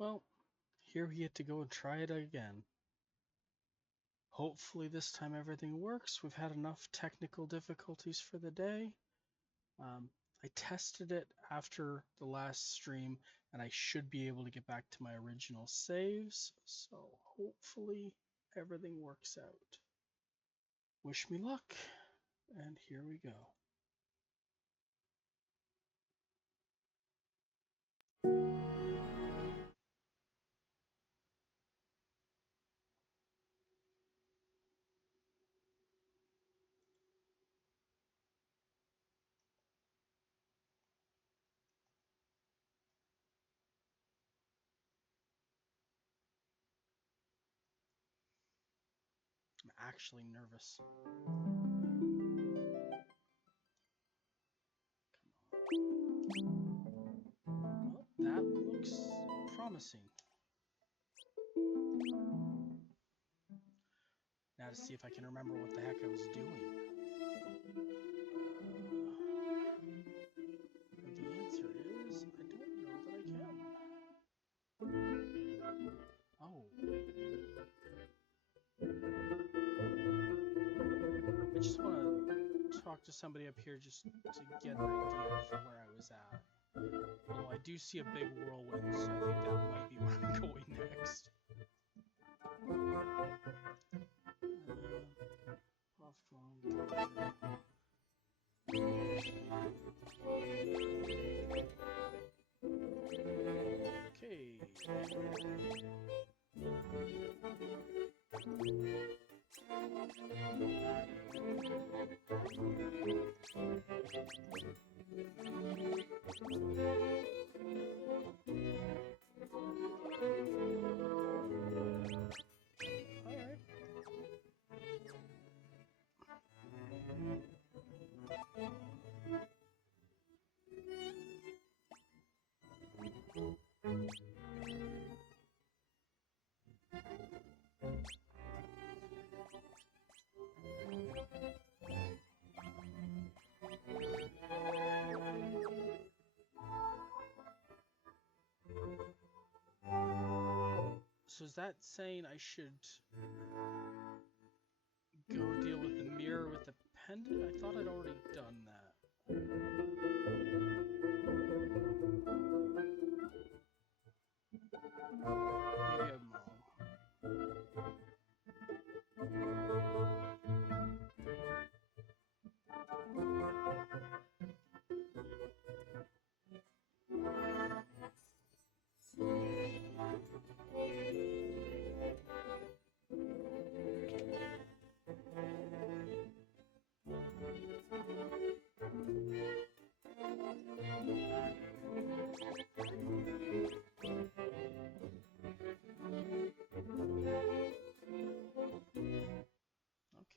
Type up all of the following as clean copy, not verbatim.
Well, here we get to go and try it again. Hopefully this time everything works. We've had enough technical difficulties for the day. Um, I tested it after the last stream and I should be able to get back to my original saves. So hopefully everything works out. Wish me luck. And here we go. I'm actually nervous. Well, that looks promising. Now to see if I can remember what the heck I was doing. The answer is, I don't know that I can. Oh. I just want to talk to somebody up here just to get an idea of where I was at. Although I do see a big whirlwind, so I think that might be where I'm going next. So is that saying I should go deal with the mirror with the pendant? I thought I'd already done that. Maybe I'm wrong.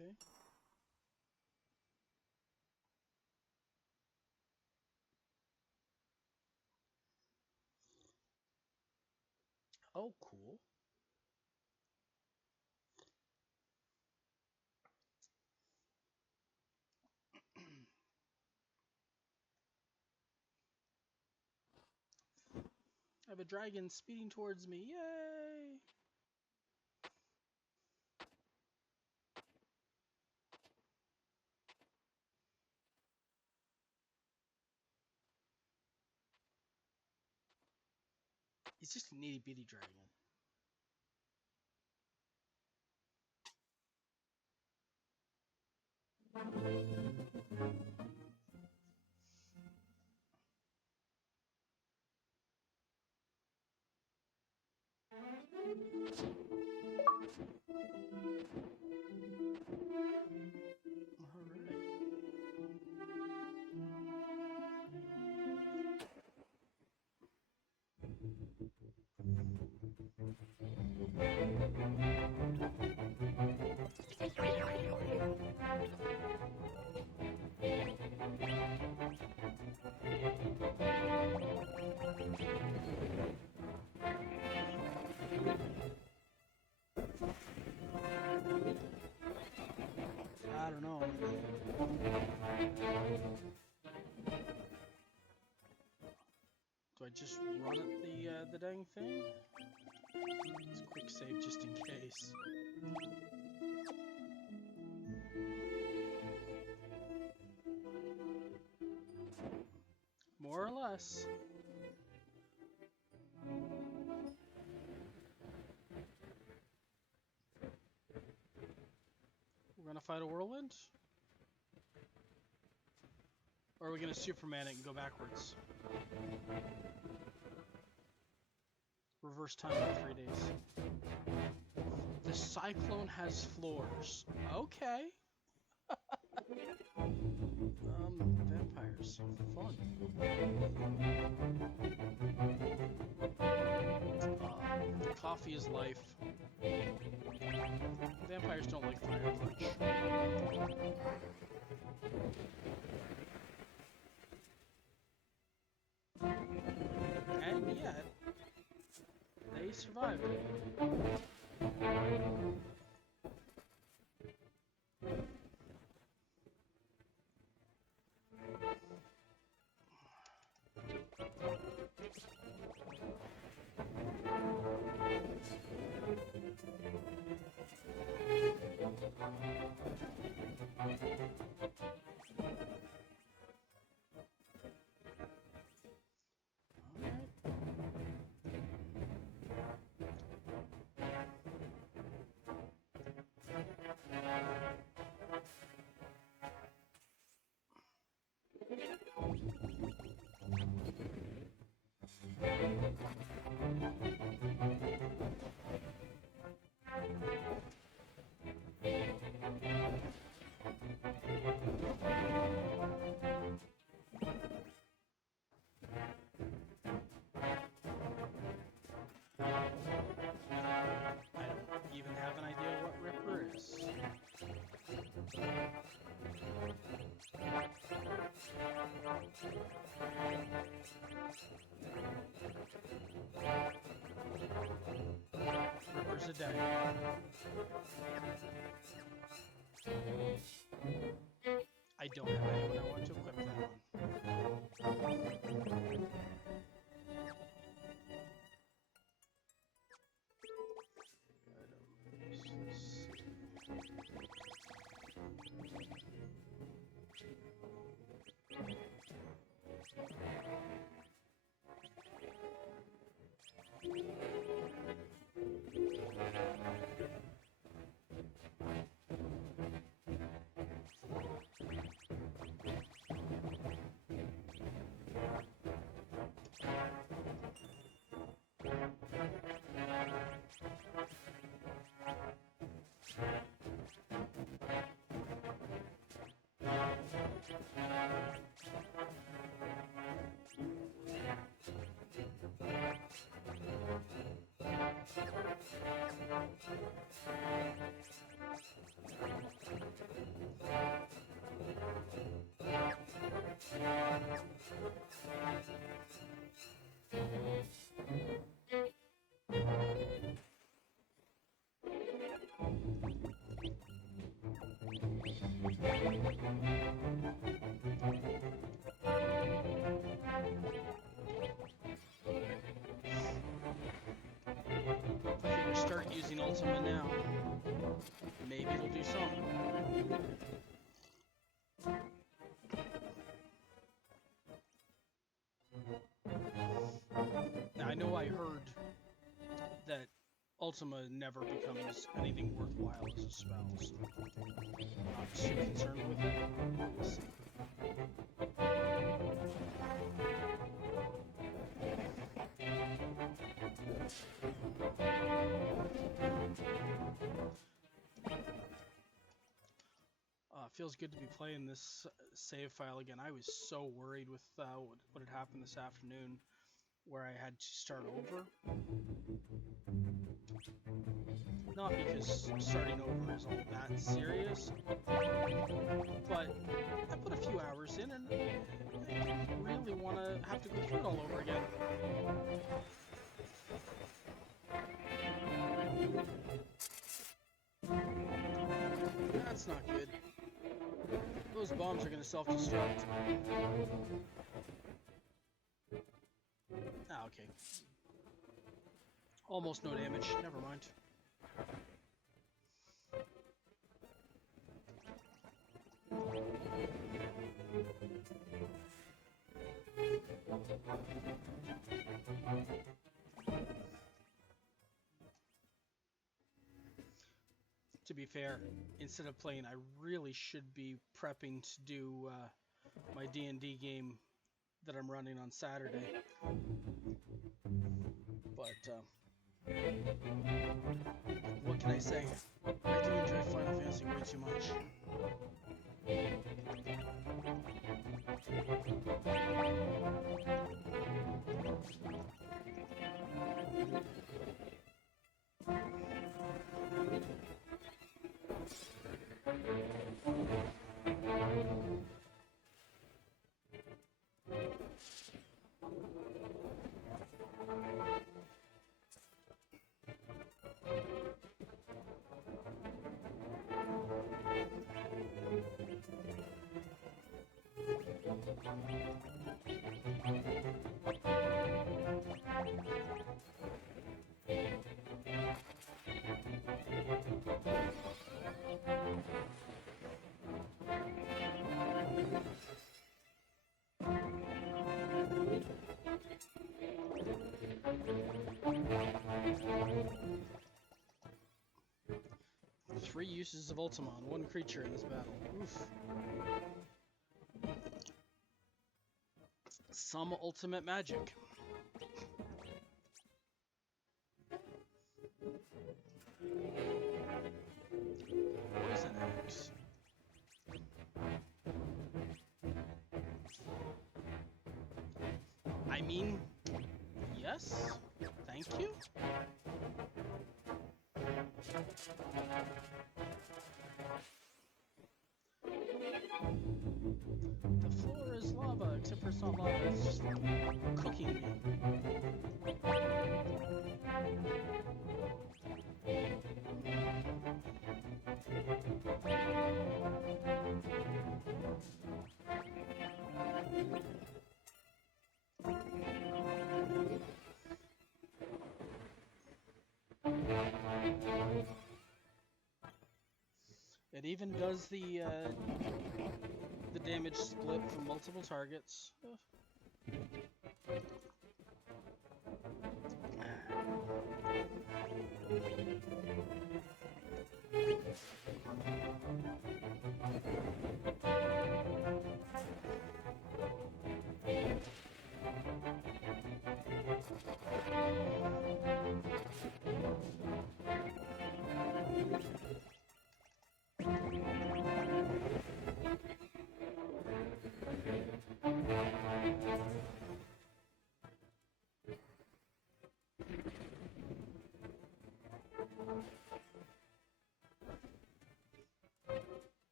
Okay. Oh, cool. I have a dragon speeding towards me. Yay! He's just an itty bitty dragon. I don't know. Do I just run at the dang thing? Let's quick save just in case. More or less. We're gonna fight a Whirlwind? Or are we gonna Superman it and go backwards? Reverse time in 3 days. The Cyclone has floors. Okay. Vampires. Fun. Coffee is life. Vampires don't like fire much. And yet, they survived it. Even have an idea what Ripper is. Ripper's a daddy. I don't have anyone I want to equip that on. Start using Ultima now. Maybe it'll do something. Now I know I heard that Ultima never becomes anything worthwhile as a spell, so I'm not too concerned with it. We'll see. Feels good to be playing this save file again. I was so worried with what had happened this afternoon, where I had to start over. Not because starting over is all that serious, but I put a few hours in and I didn't really want to have to go through it all over again. That's not good. Those bombs are going to self-destruct. Ah, okay. Almost no damage. Never mind. To be fair, instead of playing, I really should be prepping to do my D&D game that I'm running on Saturday. But what can I say? I do enjoy Final Fantasy way too much. Three uses of Ultima on one creature in this battle. Oof. Some ultimate magic. Poison axe. I mean, yes. Thank you. The floor is lava, except for it's not lava, it's just cooking me. It even does the damage split for multiple targets.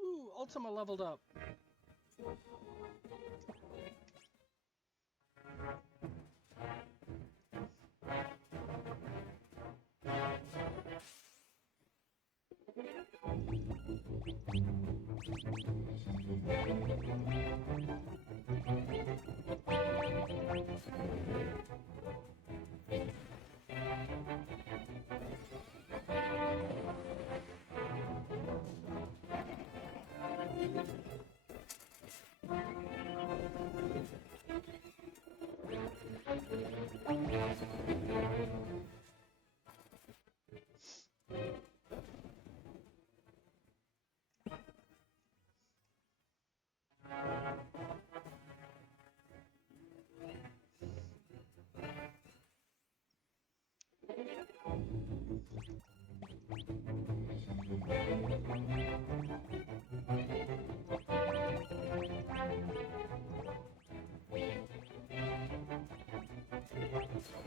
Ooh, Ultima leveled up.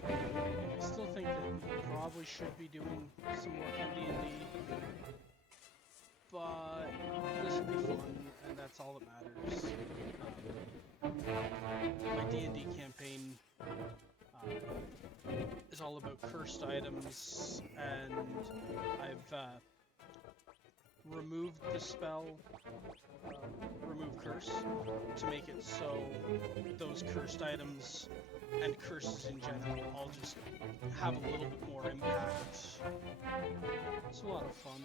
I still think that we probably should be doing some work on D&D, but this would be fun, and that's all that matters. My D&D campaign is all about cursed items, and I've removed the spell, remove curse, to make it so those cursed items and curses in general all just have a little bit more impact. It's a lot of fun.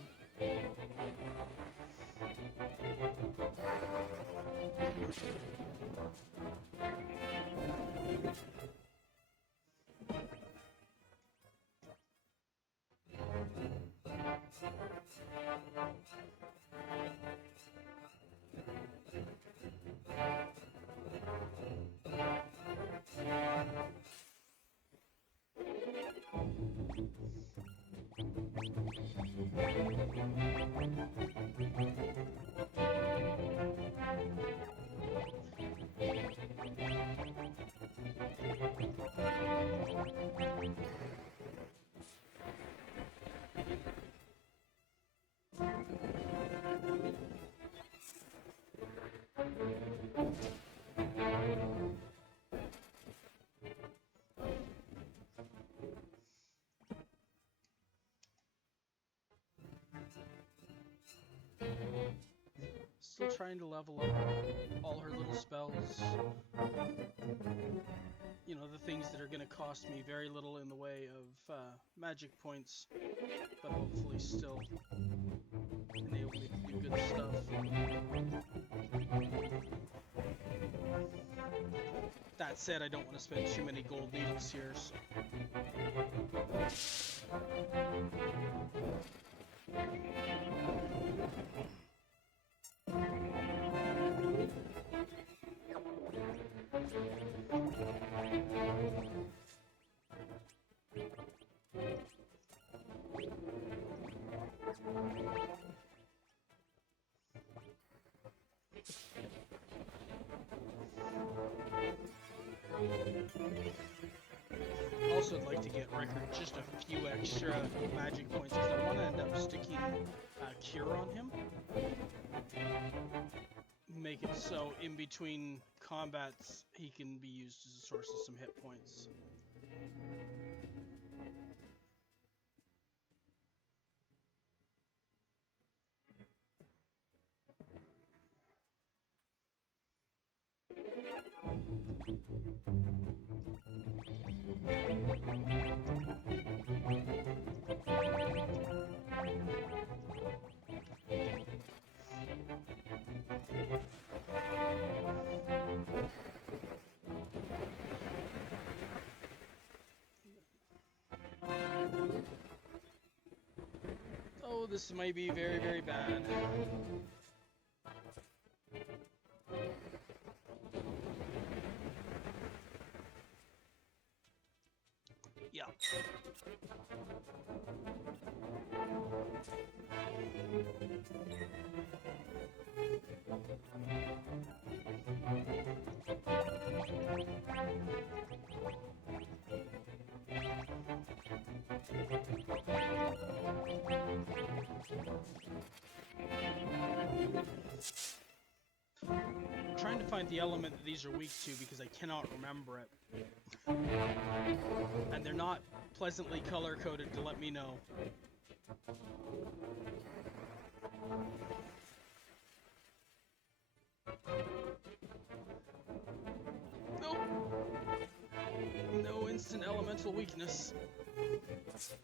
still trying to level up all her little spells. You know, the things that are going to cost me very little in the way of magic points, but hopefully still enable me to do good stuff. That said, I don't want to spend too many gold needles here, so... Also, I'd like to get Rickard just a few extra magic points because I want to end up sticking Cure on him. Make it so in between combats he can be used as a source of some hit points. Oh, this might be very, very bad. Yeah. I'm trying to find the element that these are weak to because I cannot remember it. And they're not pleasantly color-coded to let me know. Nope. No instant elemental weakness. So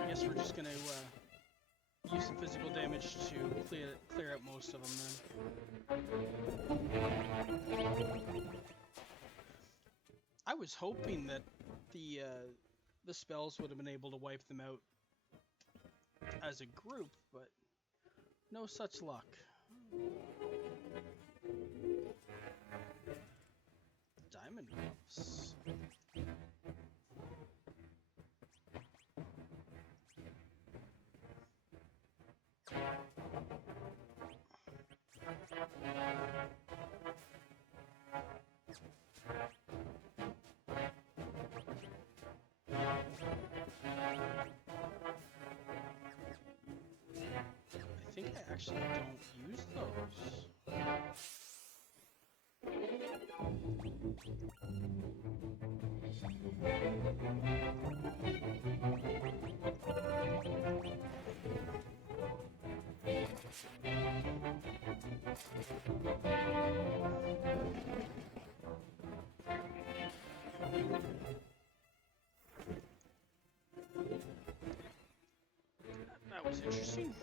I guess we're just gonna use some physical damage to clear out most of them then. I was hoping that the spells would have been able to wipe them out as a group, but no such luck. Diamond gloves. I think I actually don't use those. That was interesting.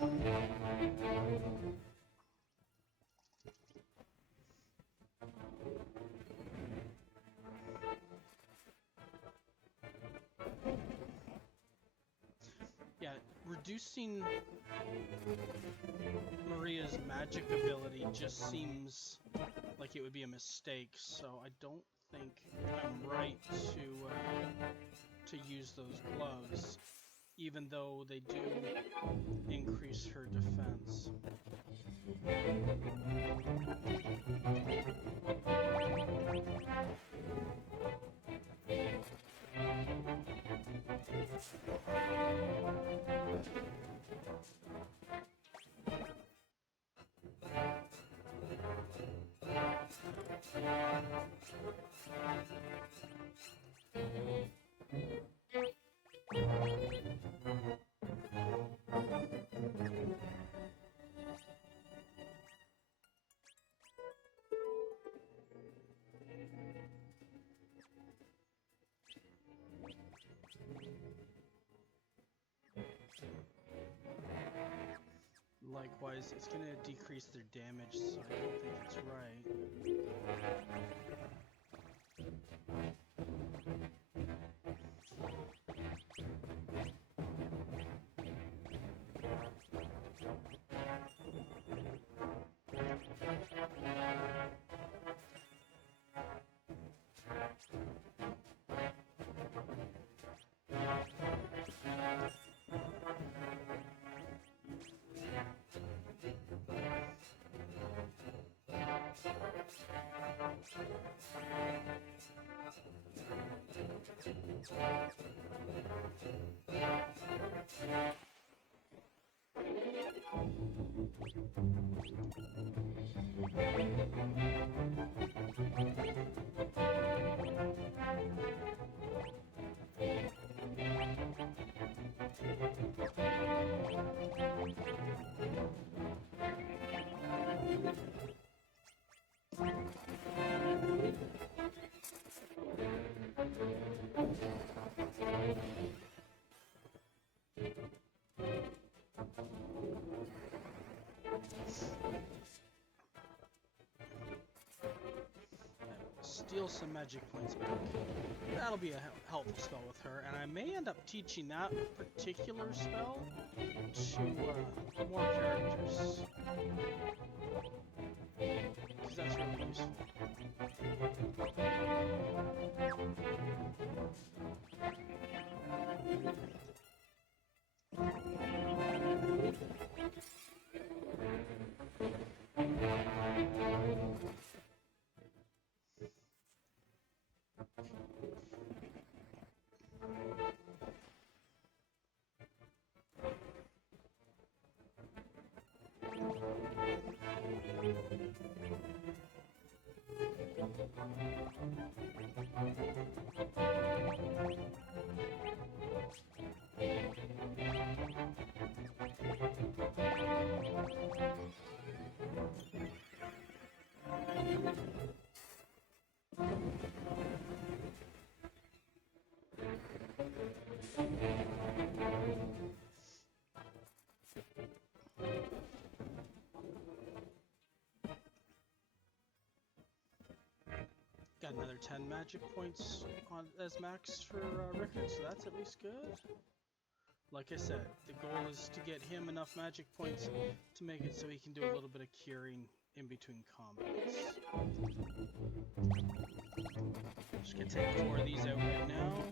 Yeah, reducing Maria's magic ability just seems like it would be a mistake, so I don't think I'm right to use those gloves, even though they do increase her defense. Likewise, it's going to decrease their damage, so I don't think it's right. Steal some magic points back. That'll be a helpful spell with her, and I may end up teaching that particular spell to more characters. Because that's really useful. Got another 10 magic points on as max for Rickard, so that's at least good. Like I said, the goal is to get him enough magic points to make it so he can do a little bit of curing in between combats. Just gonna take 4 of these out right now.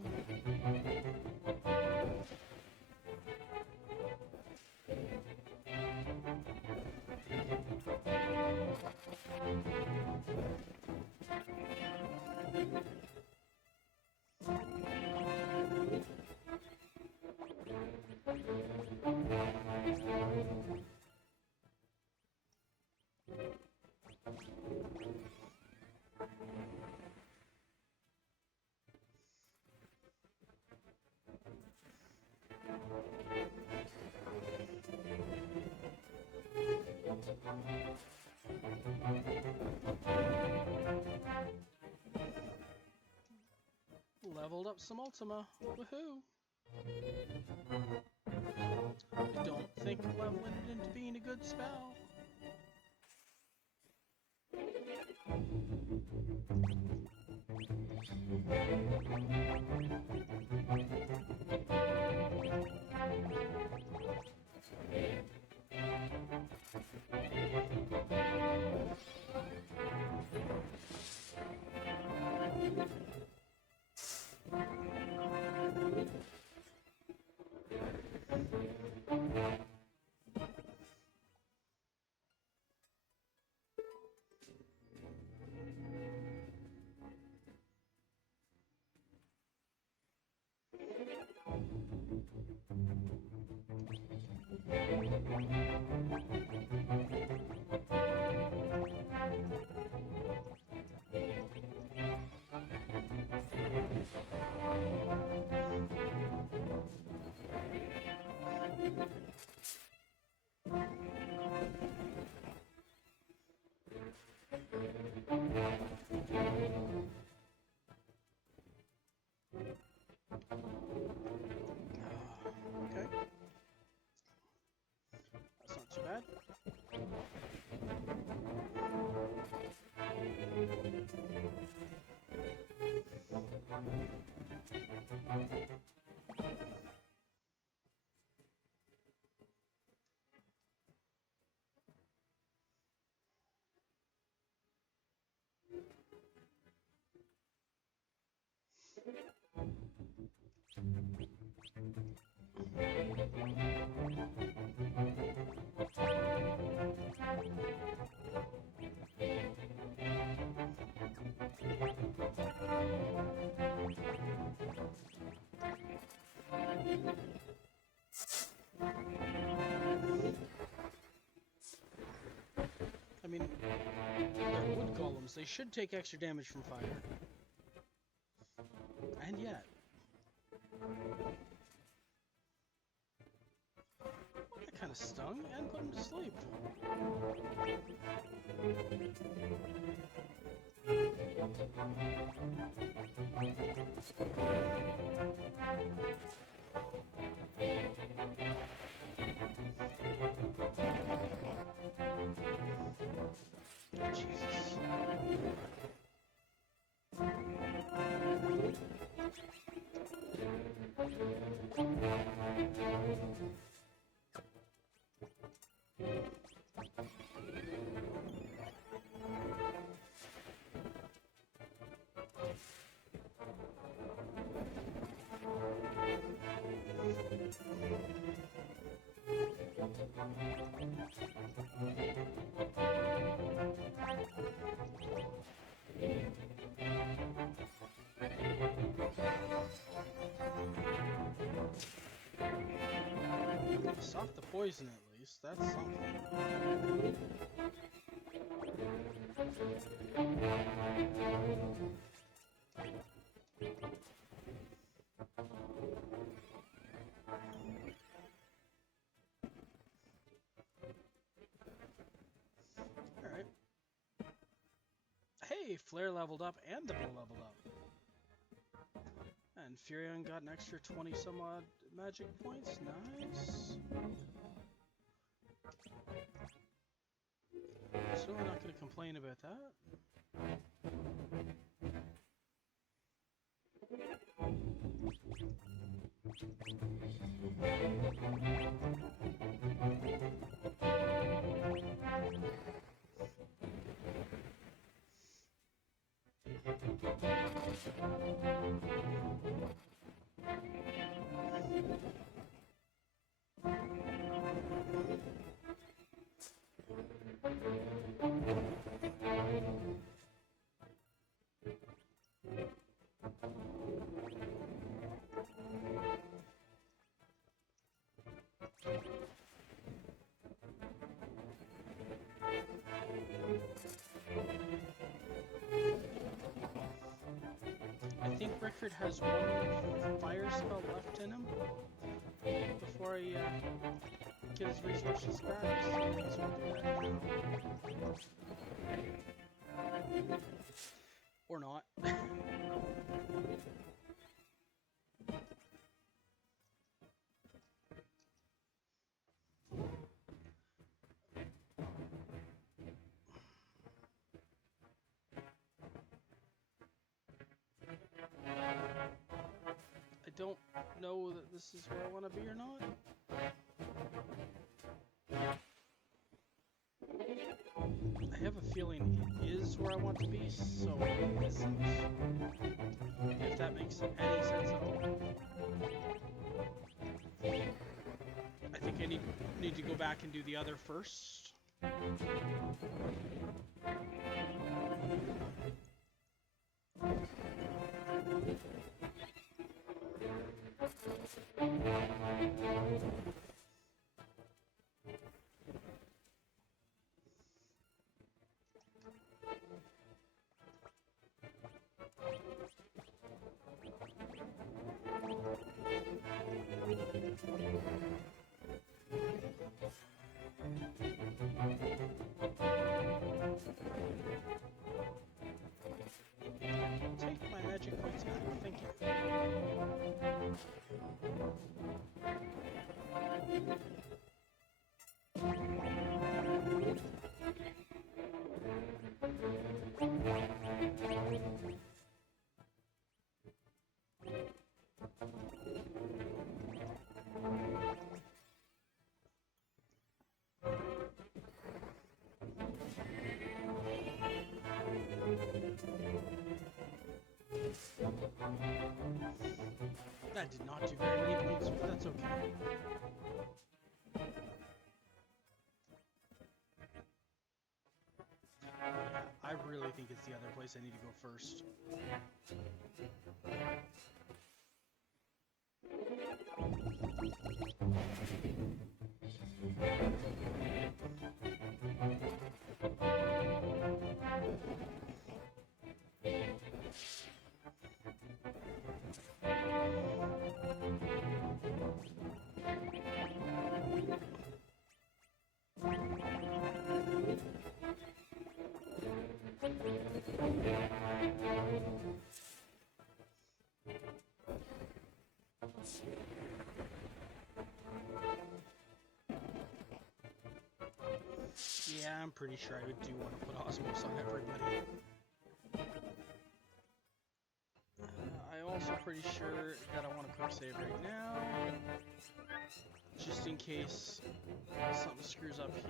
Leveled up some Ultima. Woohoo! I don't think leveling it into being a good spell. Okay. That's not too bad. I mean, they're wood golems. They should take extra damage from fire. And yet. Well, that kind of stung and put him to sleep. Jesus. Stop the poison at least. That's something. Alright. Hey, Flare leveled up and Double leveled up. And Furion got an extra 20 some odd magic points. Nice. Certainly not going to complain about that. I think Rickard has one fire spell left in him before he get his resources back. So he might as well do that. Or not. I don't know that this is where I want to be or not. I have a feeling it is where I want to be, so it isn't. If that makes any sense at all. I think I need to go back and do the other first. That did not do very many points, but that's okay. I really think it's the other place I need to go first. Yeah, I'm pretty sure I do want to put Osmos on everybody. I'm also pretty sure that I want to quick save right now, just in case something screws up here.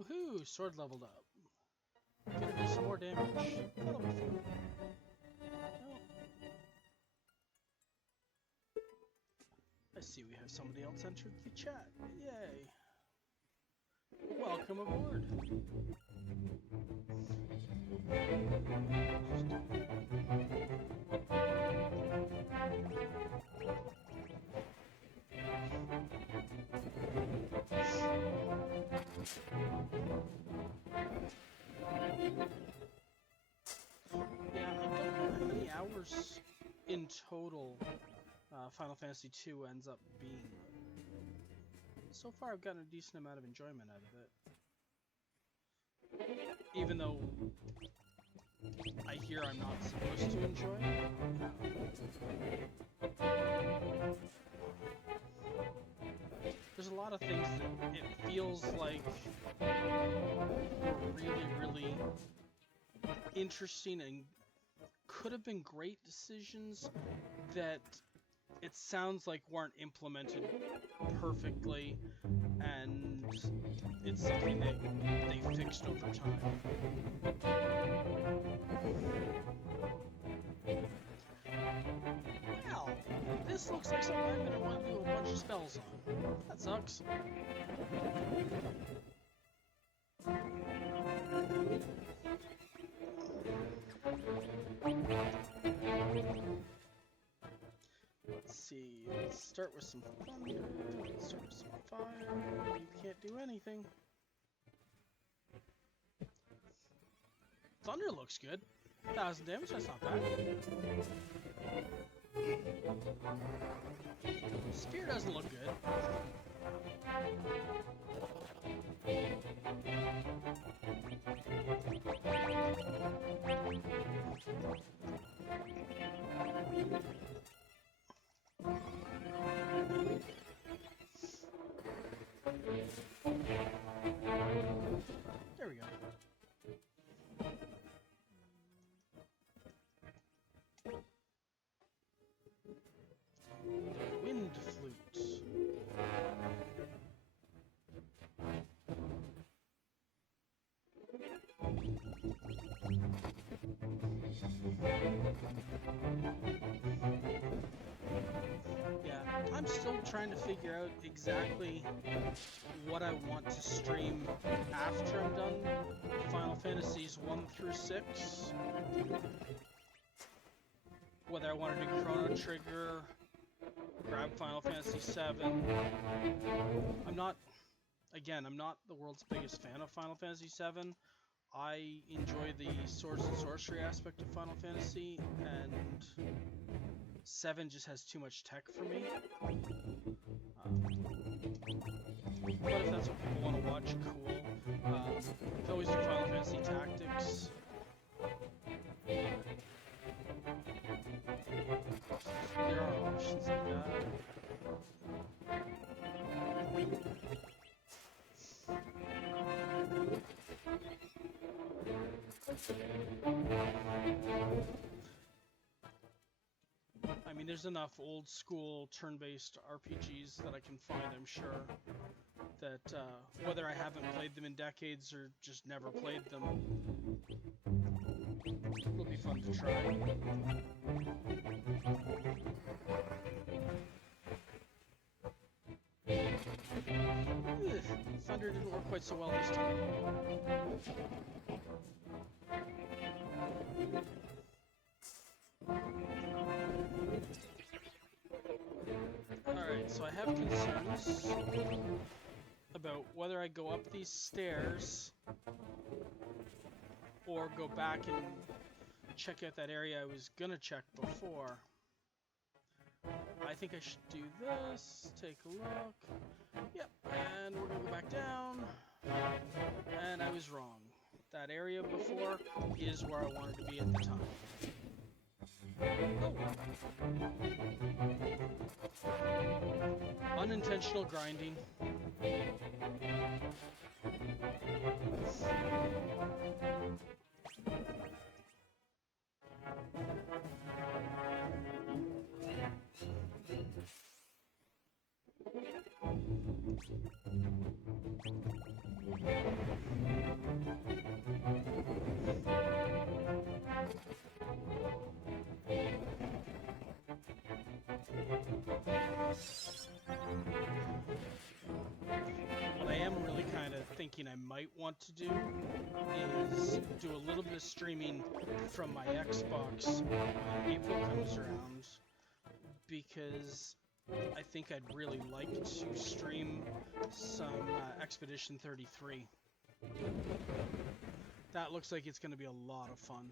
Woohoo! Sword leveled up. Gonna do some more damage. That'll be fun. I see we have somebody else entered the chat. Yay! Welcome aboard. Yeah, I don't know how many hours in total Final Fantasy II ends up being. So far, I've gotten a decent amount of enjoyment out of it. Even though I hear I'm not supposed to enjoy it. There's a lot of things that it feels like were really, really interesting and could have been great decisions that it sounds like weren't implemented perfectly, and it's something that they fixed over time. Well, this looks like something I'm going to want to do a bunch of spells on. That sucks. Let's see, let's start with some thunder, let's start with some fire. You can't do anything. Thunder looks good. 1,000 damage, that's not bad. Spear doesn't look good. There we go. Wind flute. Yeah, I'm still trying to figure out exactly what I want to stream after I'm done Final Fantasies 1 through 6. Whether I want to do Chrono Trigger, grab Final Fantasy 7. I'm not the world's biggest fan of Final Fantasy 7. I enjoy the swords and sorcery aspect of Final Fantasy, and 7 just has too much tech for me. But if that's what people want to watch, cool. You can always do Final Fantasy Tactics. There are options like that. I mean, there's enough old school turn-based RPGs that I can find, I'm sure, that whether I haven't played them in decades or just never played them, it'll be fun to try. Thunder didn't work quite so well this time. Alright, so I have concerns about whether I go up these stairs or go back and check out that area I was gonna check before. I think I should do this, take a look. Yep, and we're gonna go back down. And I was wrong. That area before is where I wanted to be at the time. Oh well. Unintentional grinding. What I am really kind of thinking I might want to do is do a little bit of streaming from my Xbox when April comes around, because I think I'd really like to stream some Expedition 33. That looks like it's going to be a lot of fun.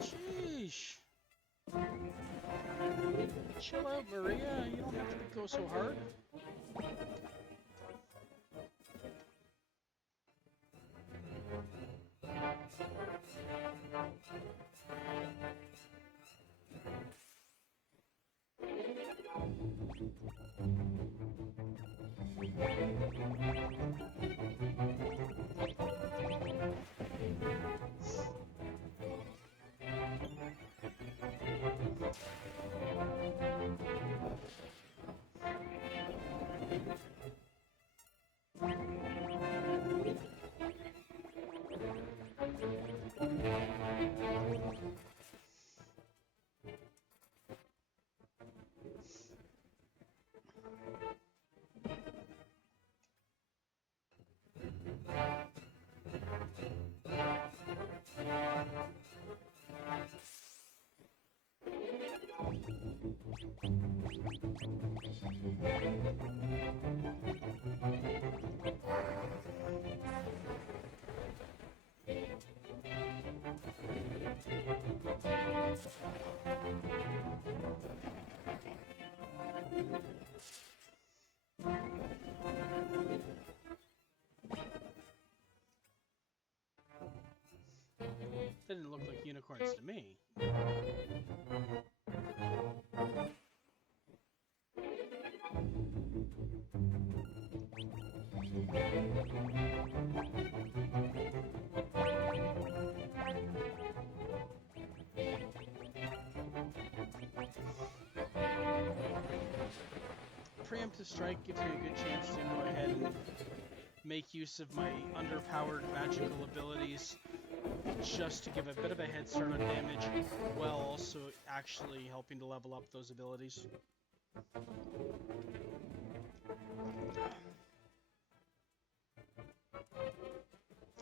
Sheesh. Chill out, Maria. You don't have to go so hard. They didn't look like unicorns to me. strike gives me a good chance to go ahead and make use of my underpowered magical abilities just to give a bit of a head start on damage while also actually helping to level up those abilities.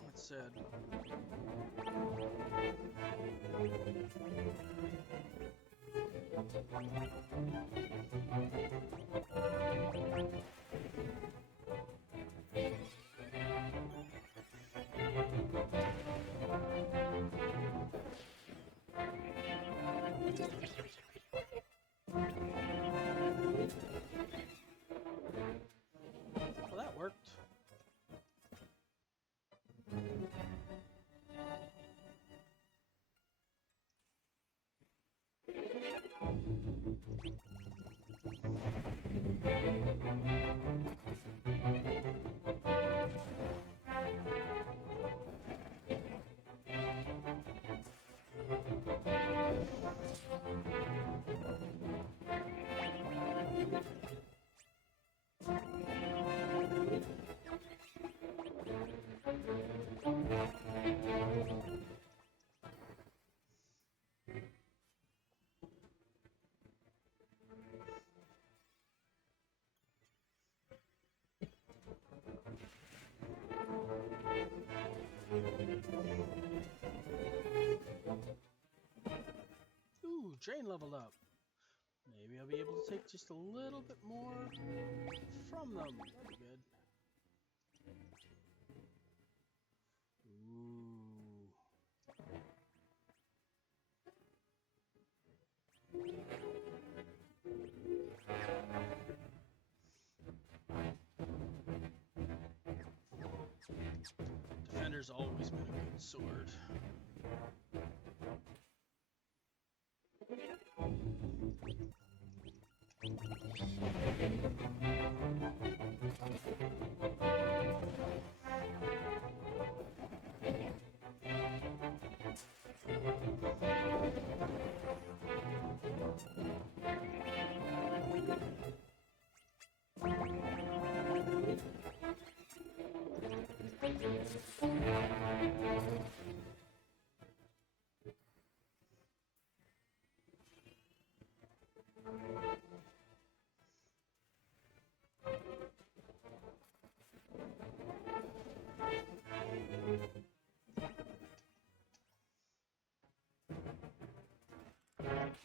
That's sad. Well, that worked. Ooh, drain leveled up. Maybe I'll be able to take just a little bit more from them. That'd be good. Ooh. Defender's always been a good sword.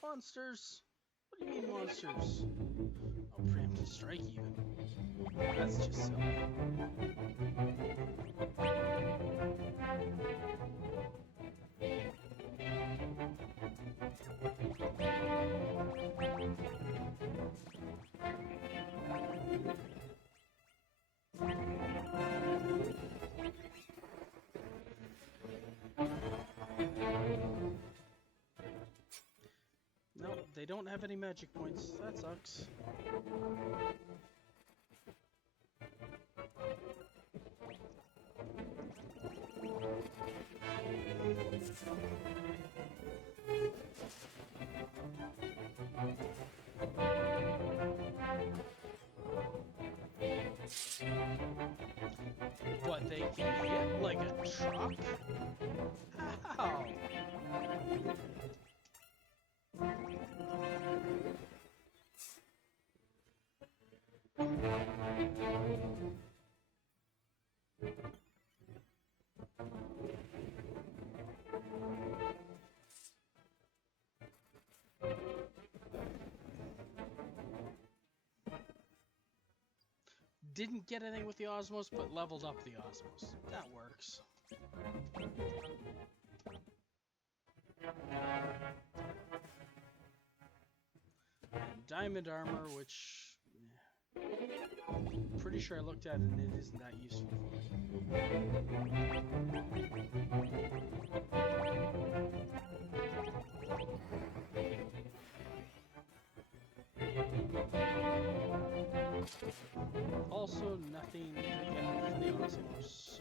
Monsters? What do you mean monsters? Oh, preemptive strike even. That's just silly. No, they don't have any magic points. That sucks. What, they can hit like a truck? How? Didn't get anything with the Osmos, but leveled up the Osmos. That works. And diamond armor, which... pretty sure I looked at it and it isn't that useful for Also, nothing again for the Osmos.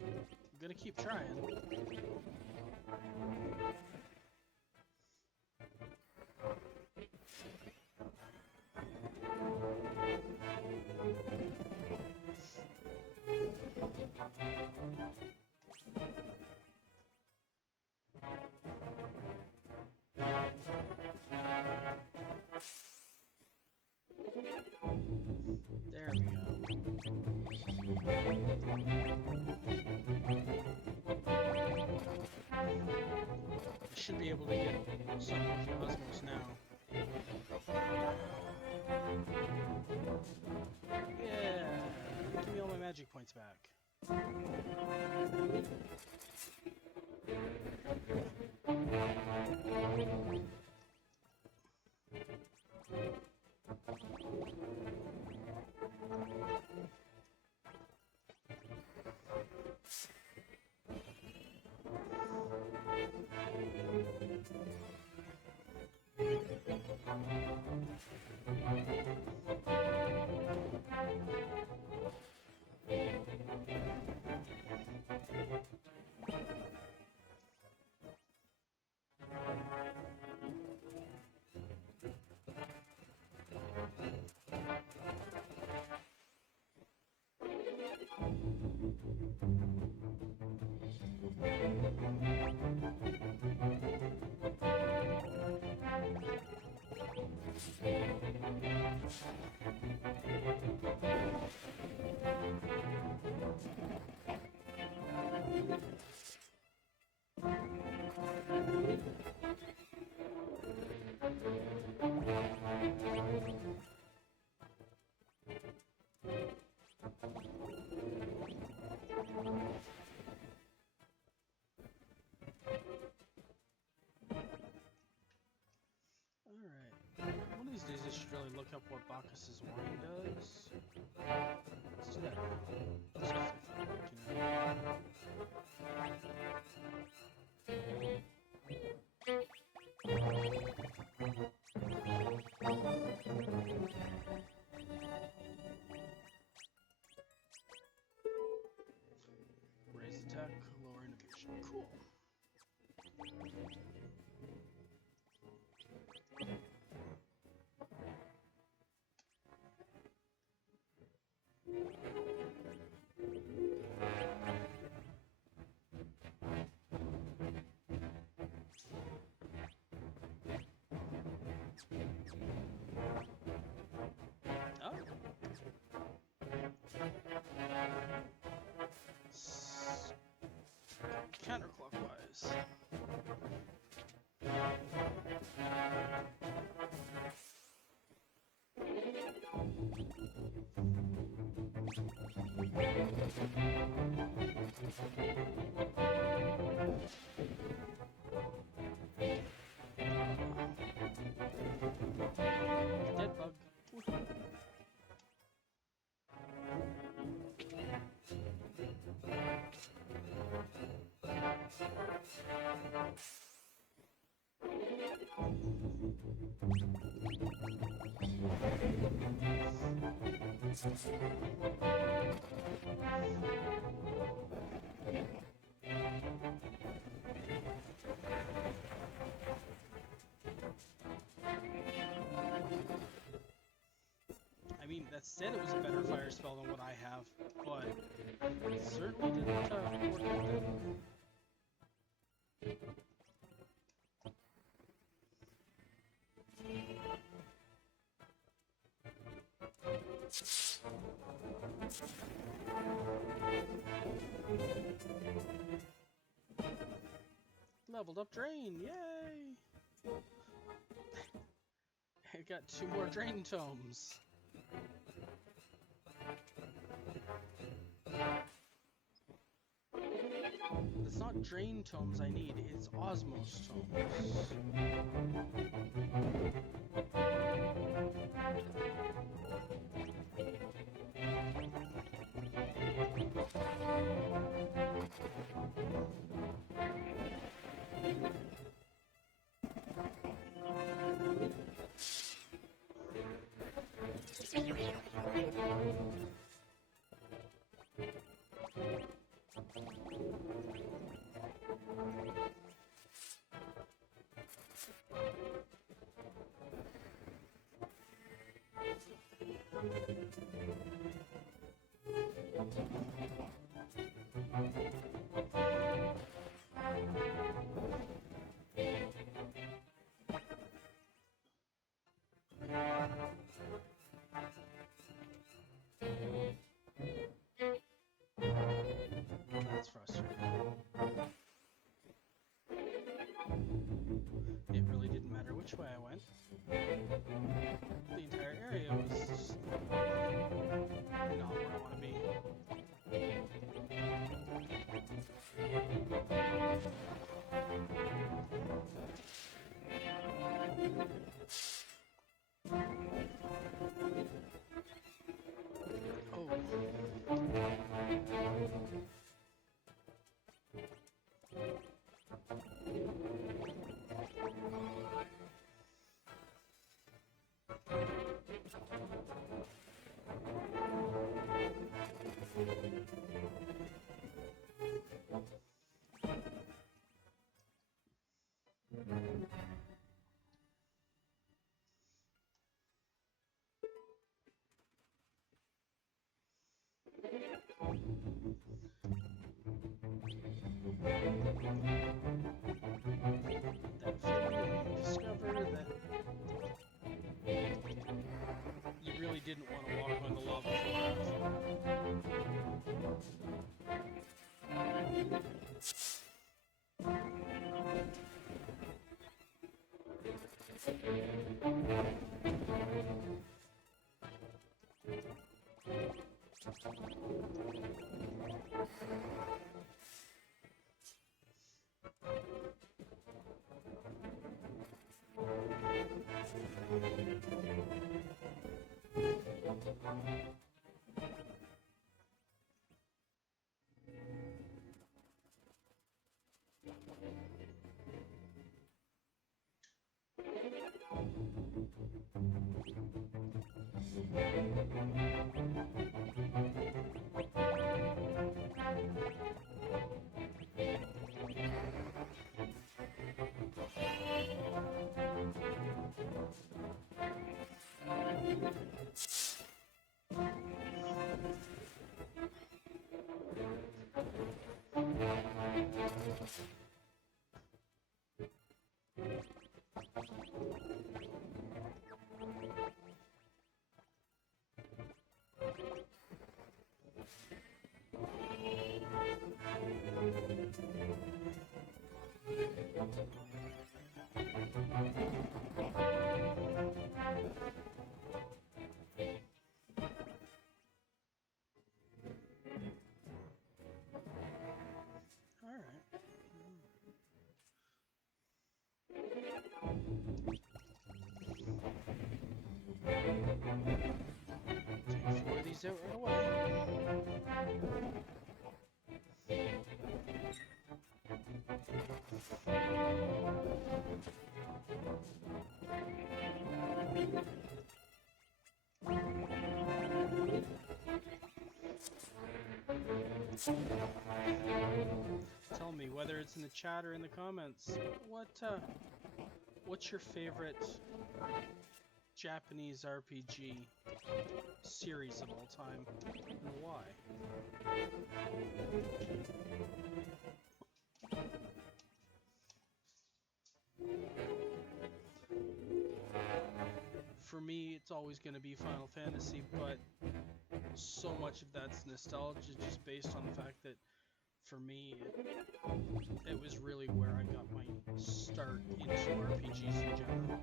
I'm gonna keep trying. There we go. I should be able to get some of the Cosmos now. Yeah! Give me all my magic points back. These days I should really look up what Bacchus's wine does. Let's do that now. Just 'cause I feel like, raise attack, lower innovation. Cool. Counterclockwise. Dead bug. I mean, that said it was a better fire spell than what I have, but it certainly didn't work with it. Leveled up Drain, yay! I got 2 more Drain Tomes. It's not Drain Tomes I need, it's Osmos Tomes. That's frustrating. It really didn't matter which way I went. The entire area was just not where I want to be. That feeling when you discover that you really didn't want to walk on the lava Take 4 of these out right away. Tell me, whether it's in the chat or in the comments, what's your favorite Japanese RPG series of all time, and why? For me, it's always going to be Final Fantasy, but so much of that's nostalgia just based on the fact that for me, it was really where I got my start into RPGs in general.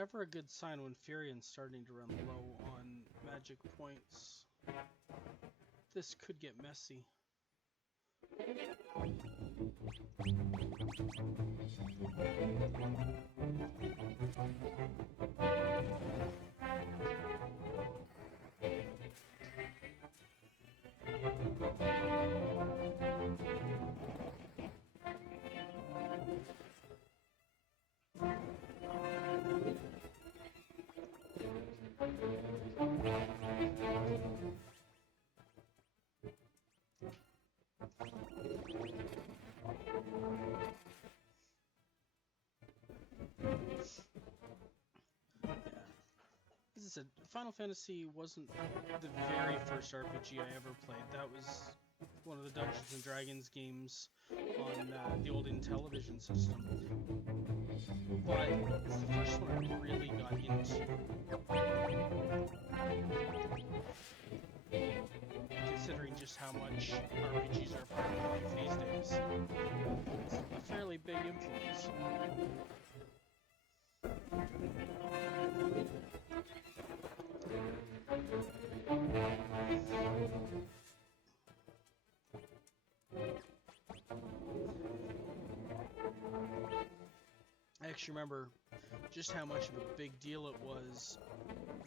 never a good sign when Furion's starting to run low on magic points. This could get messy. As I said, Final Fantasy wasn't the very first RPG I ever played. That was one of the Dungeons and Dragons games on the old Intellivision system. But it's the first one I really got into. Considering just how much RPGs are part of my life these days. It's a fairly big influence. I actually remember just how much of a big deal it was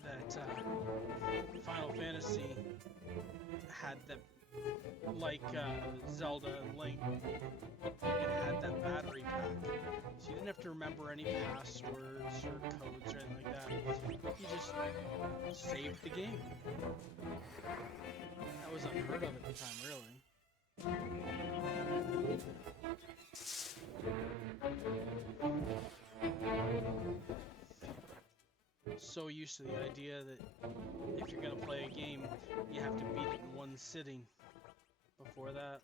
that Final Fantasy had that, like Zelda and Link, it had that battery pack. So you didn't have to remember any passwords or codes or anything like that. You just saved the game. That was unheard of at the time, really. So used to the idea that if you're going to play a game, you have to beat it in one sitting. Before that,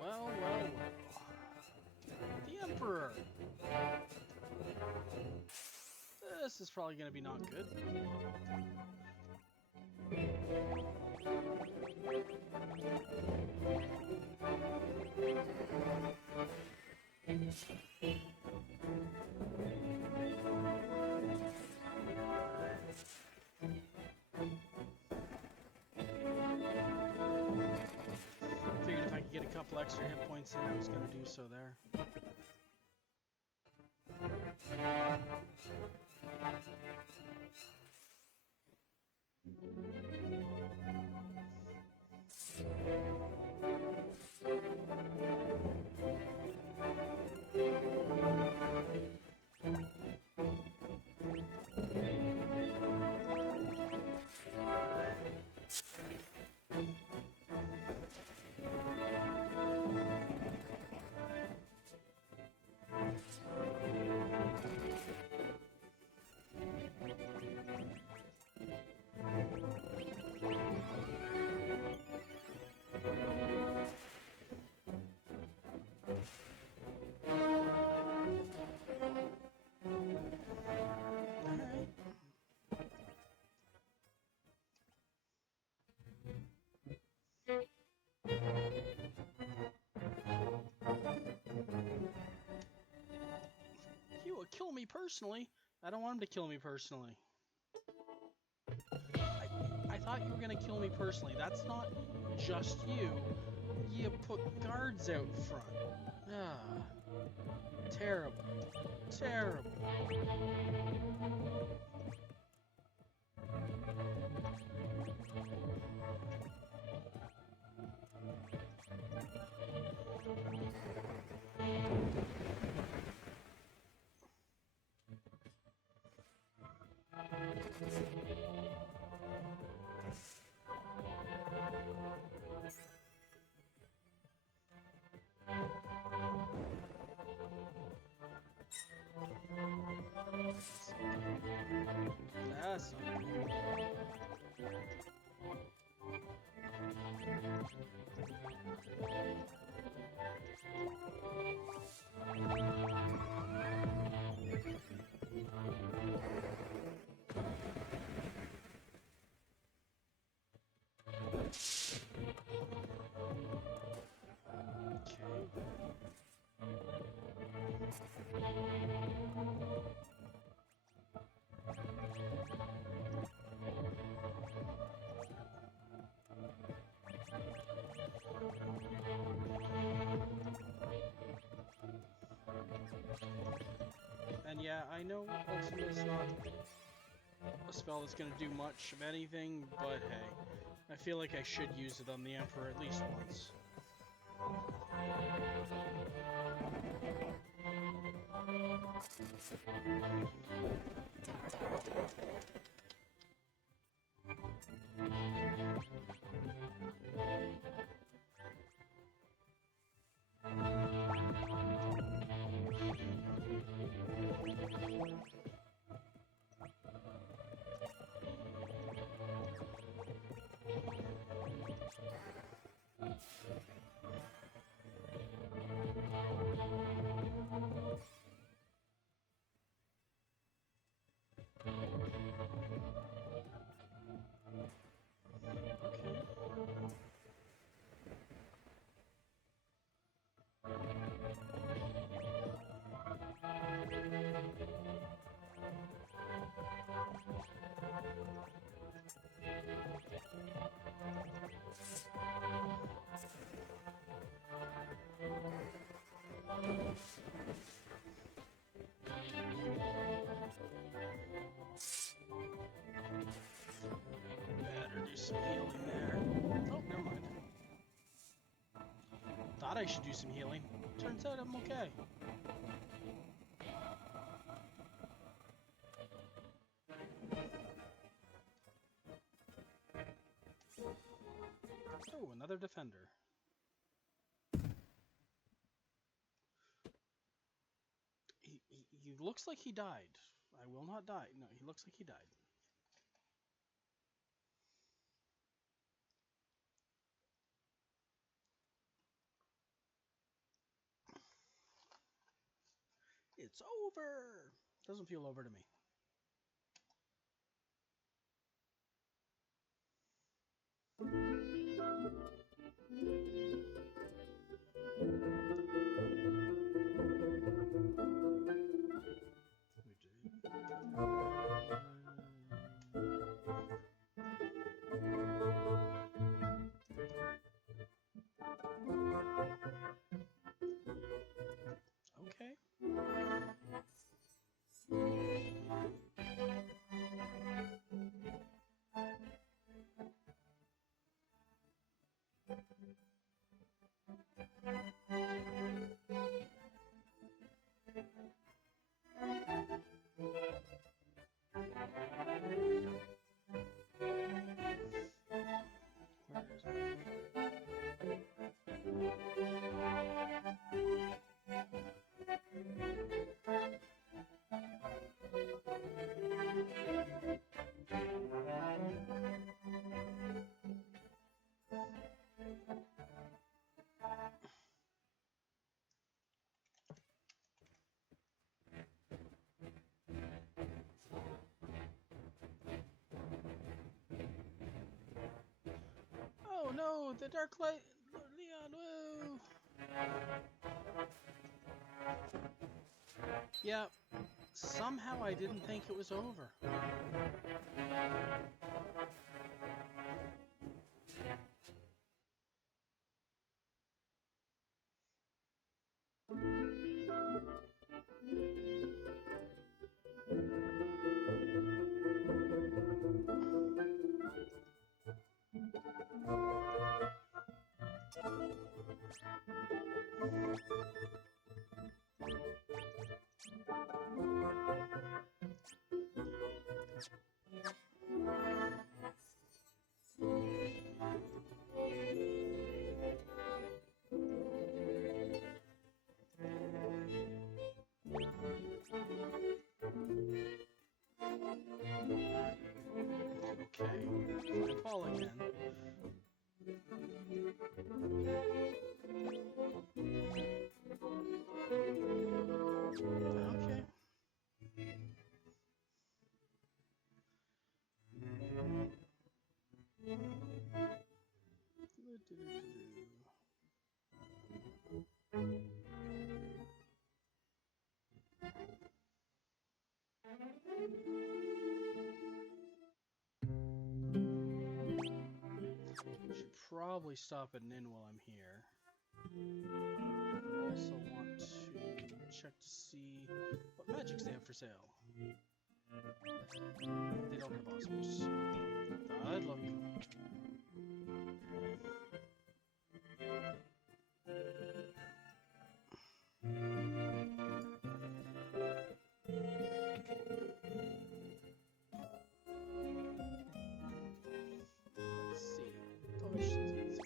well. The Emperor. This is probably going to be not good. Figured if I could get a couple extra hit points in, I was going to do so there. He will kill me personally. I don't want him to kill me personally. I thought you were going to kill me personally. That's not just you. You put guards out front. Ah. Terrible. Terrible. I know Ultimate is not a spell that's going to do much of anything, but hey, I feel like I should use it on the Emperor at least once. Better do some healing there. Oh, never mind. Thought I should do some healing. Turns out I'm okay. Oh, another defender. He looks like he died. I will not die. No, he looks like he died. It's over! Doesn't feel over to me. Okay. Oh no, the Dark Light! Leon, woo! Yeah, somehow I didn't think it was over. Okay, fall again. Okay. Should probably stop at an inn while I'm here. Also want to check to see what What magics they have for sale? They don't have osmos. Thought I'd look. Let's see. Potions.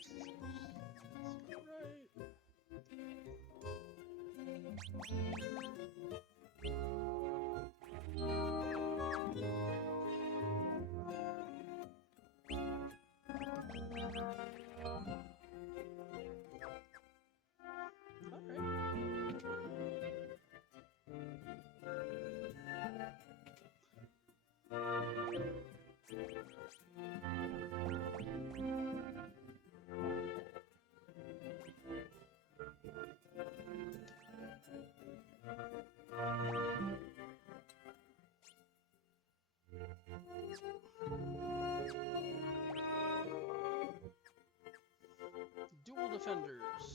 Dual defenders.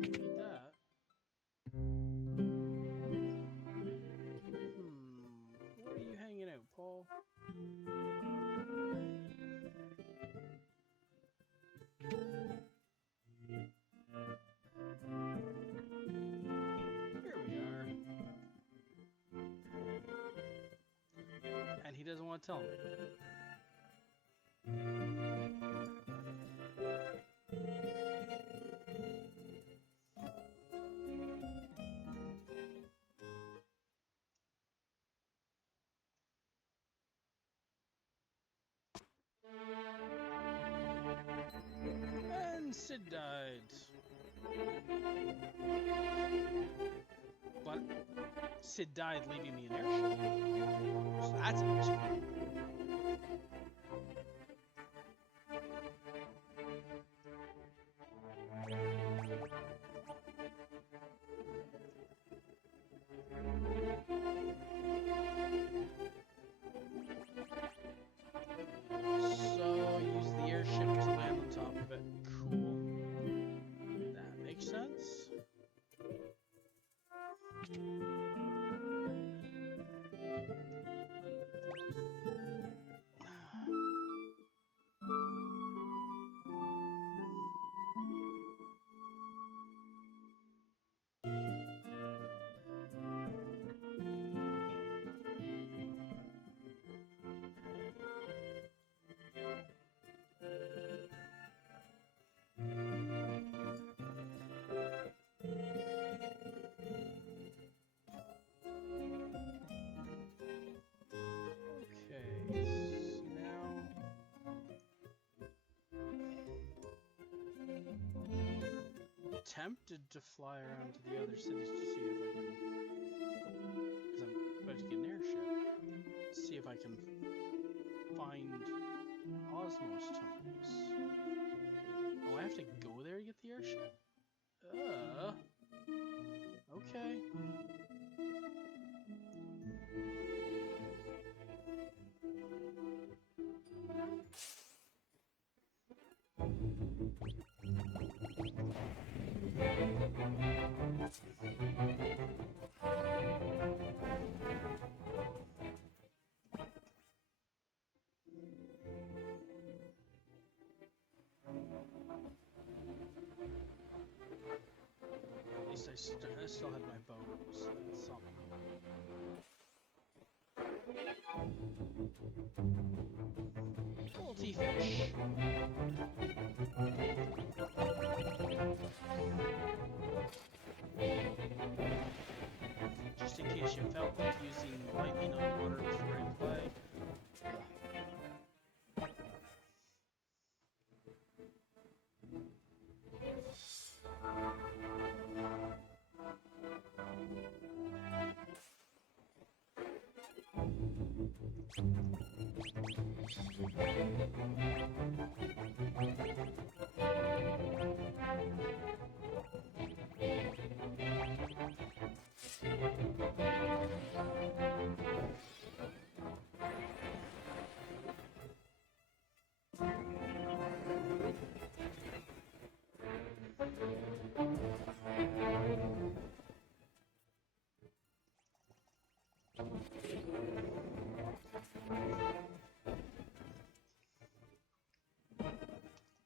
Need that. Where are you hanging out, Paul? Here we are. And he doesn't want to tell me. And Sid died. But Sid died, leaving me an airship. So that's interesting. So use the airship to land on top of it. Cool. That makes sense. Tempted to fly around to the other cities to see if I can, because I'm about to get an airship, see if I can find Osmos tomes. Oh, I have to go there to get the airship? Okay. At least I still had my boat, so that's something. Multi fish. Just in case you felt like using lightning on water before you play.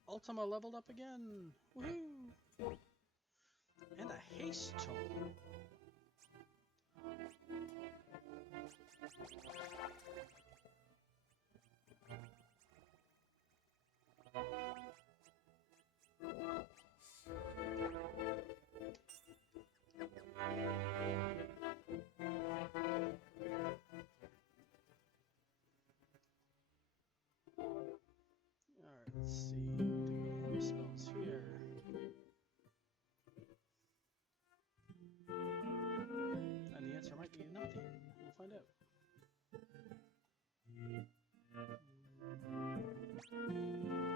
Ultima leveled up again! Woohoo! And a haste tome. Alright, let's see. What do spells here? And the answer might be nothing. We'll find out.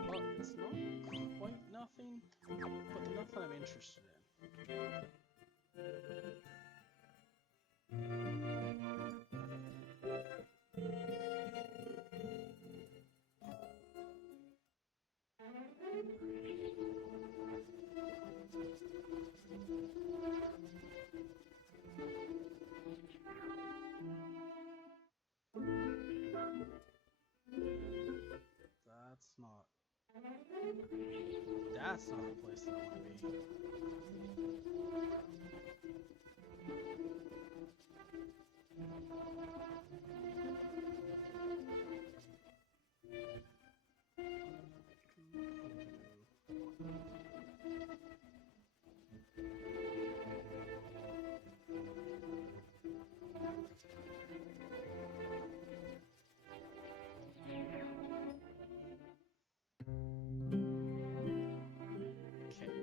Well, it's not quite nothing, but enough that I'm interested in. That's not a place that I want to be.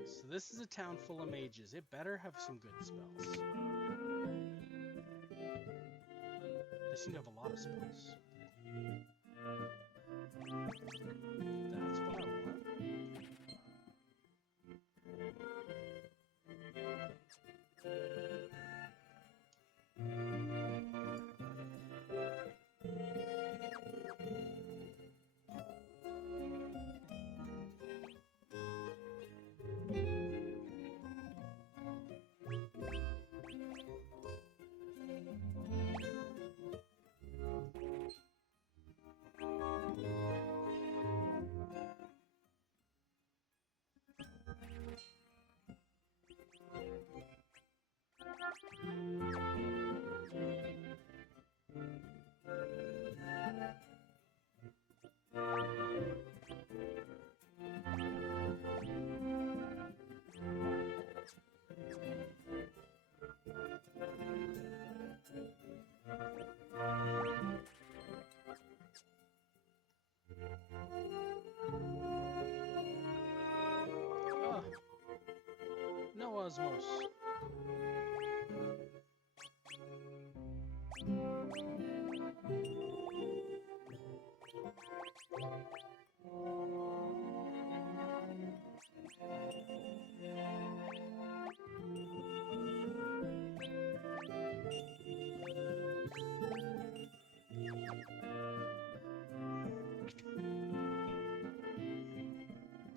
So this is a town full of mages. It better have some good spells. They seem to have a lot of spells. That's what I want. No osmos.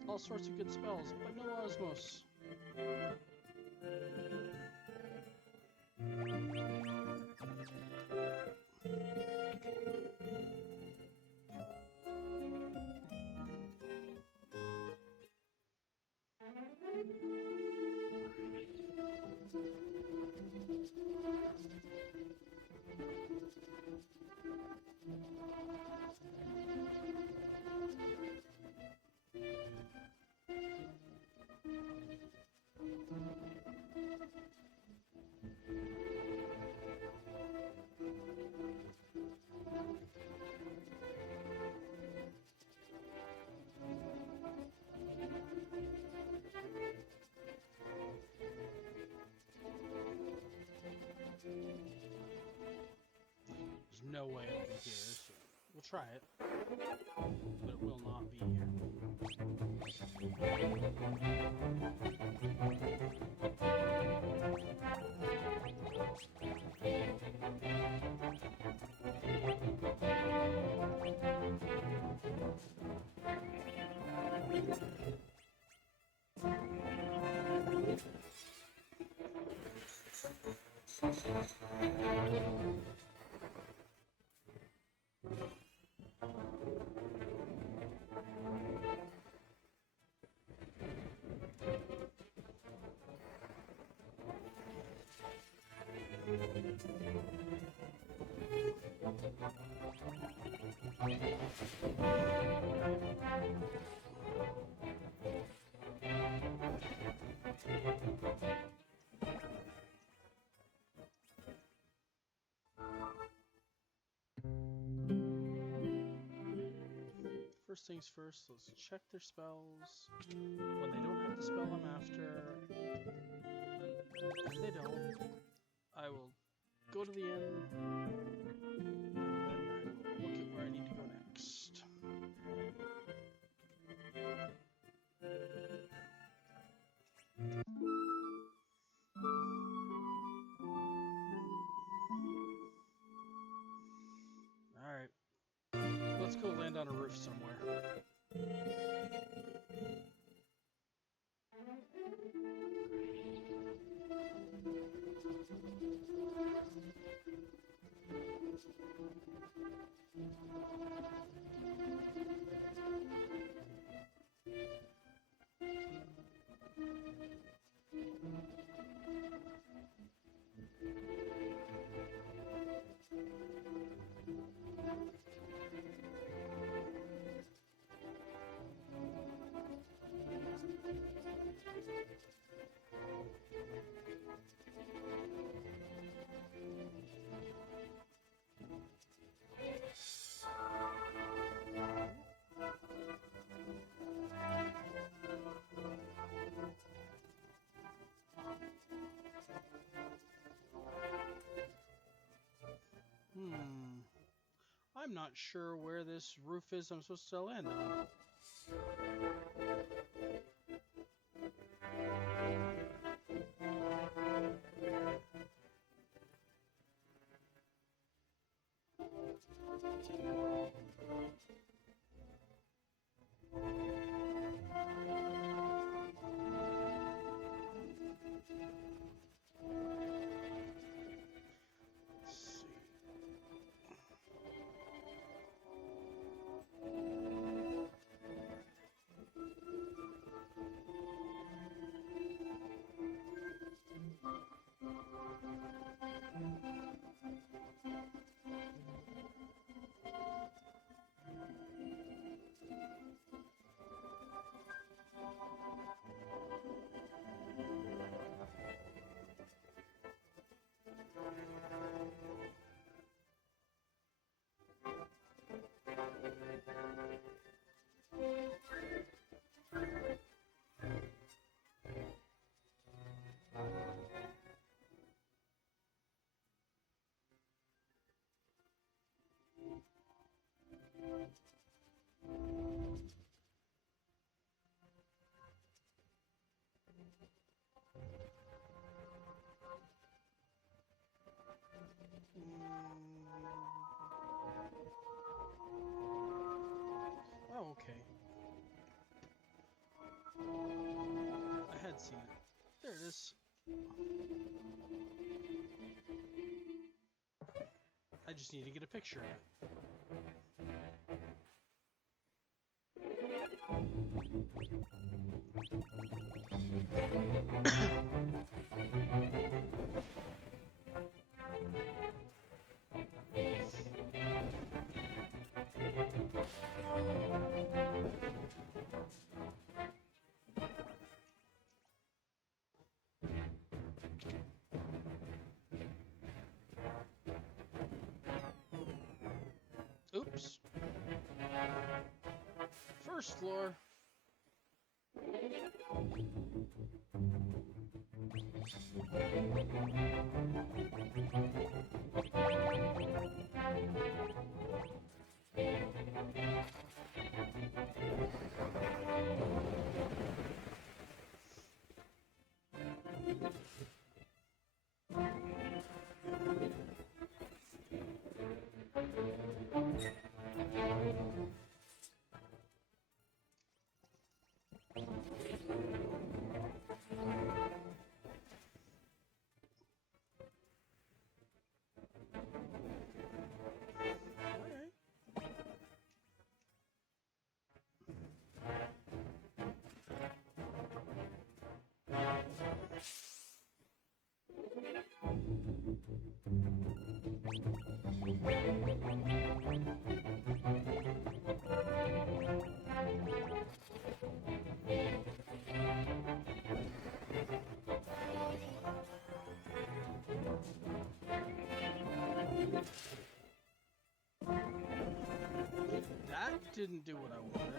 All sorts of good spells, but no osmos. There's no way I'll be here. So We'll try it, but it will not be here. First things first, let's check their spells. When they don't have the spell I'm after, and they don't, I will go to the inn, and then I will look at where I need to go next. Alright, let's go land on a roof somewhere. I'm not sure where this roof is I'm supposed to land on. Oh, okay. I had seen it. There it is. I just need to get a picture of it. Oops. First floor. That didn't do what I wanted.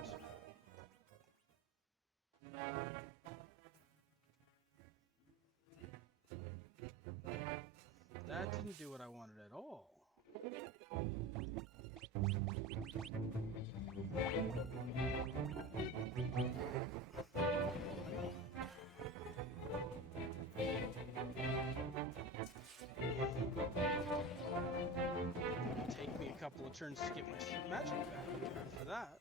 That didn't do what I wanted at all. Take me a couple of turns to get my magic back after that.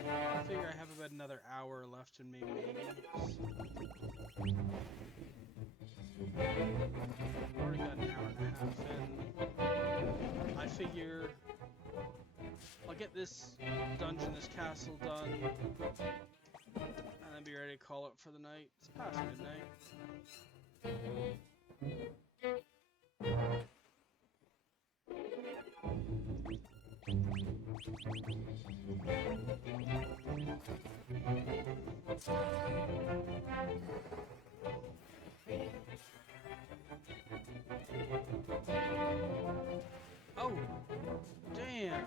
I figure I have about another hour left in me, maybe. I've already got an hour and a half in. I figure I'll get this dungeon, this castle done, and then be ready to call it for the night. It's past midnight. Oh, damn.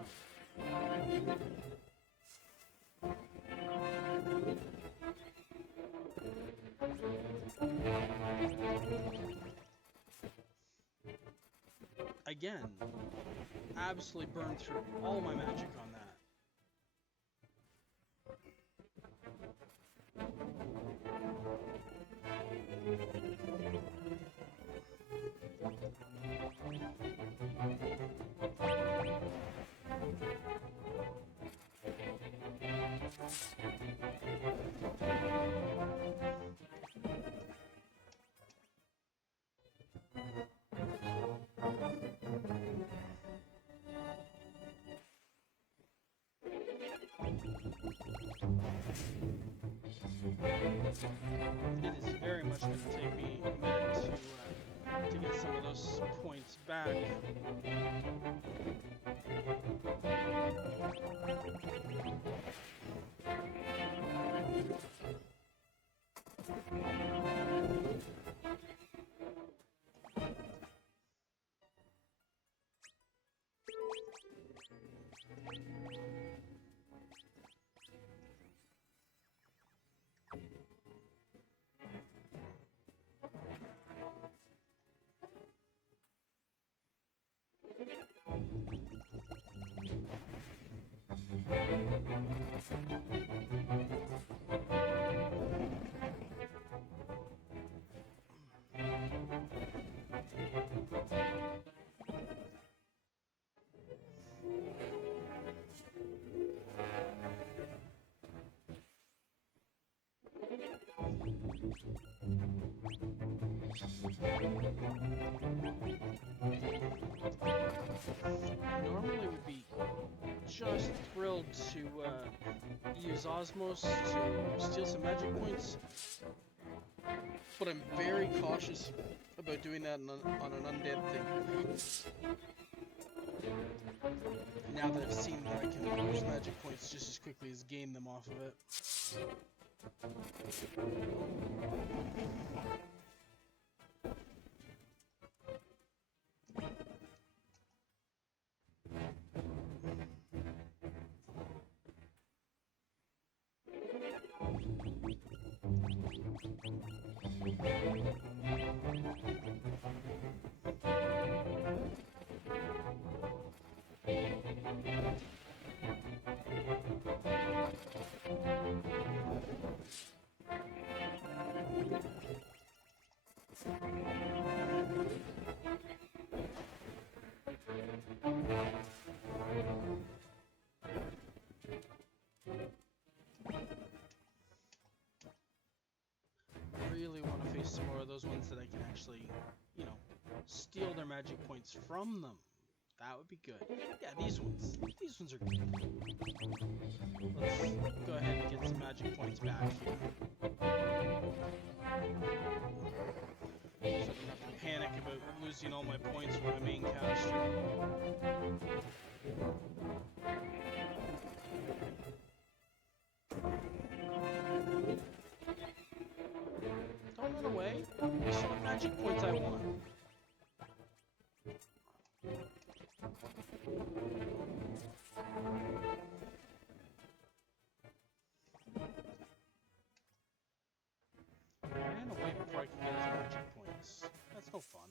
Again, absolutely burned through all my magic on that. It is very much going to take me a minute to get some of those points back. Normally would be just thrilled to use Osmos to steal some magic points, but I'm very cautious about doing that on an undead thing. Now that I've seen that I can lose magic points just as quickly as gain them off of it. magic points from them. That would be good. Yeah, these ones. These ones are good. Let's go ahead and get some magic points back here. So I don't have to panic about losing all my points for my main caster. Don't run away. I saw magic points I want. I ran away before I could get his magic points. That's no fun.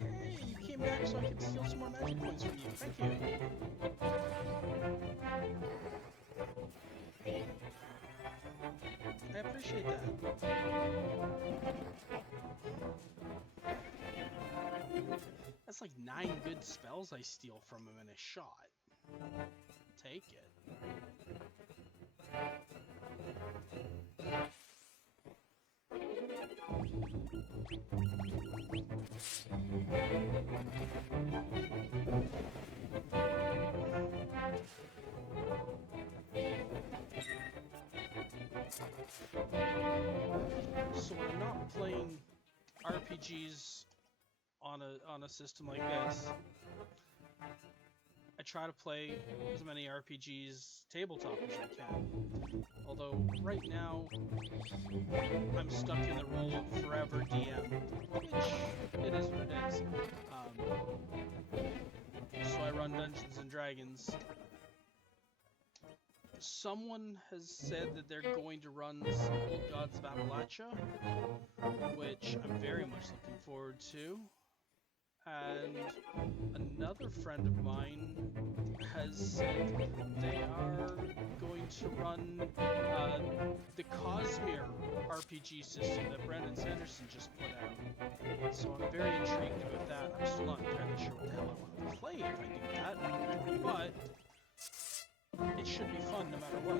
Hey, you came back so I could steal some more magic points from you. Thank you. I appreciate that. That's like 9 good spells I steal from him in a shot. Take it. So when I'm not playing RPGs on a system like this, I try to play as many RPGs tabletop as I can. Although right now I'm stuck in the role of forever DM, which it is what it is. So I run Dungeons and Dragons. Someone has said that they're going to run some Old Gods of Appalachia, which I'm very much looking forward to. And another friend of mine has said they are going to run the Cosmere RPG system that Brandon Sanderson just put out. So I'm very intrigued about that. I'm still not entirely sure what the hell I want to play if I do that, but it should be fun no matter what.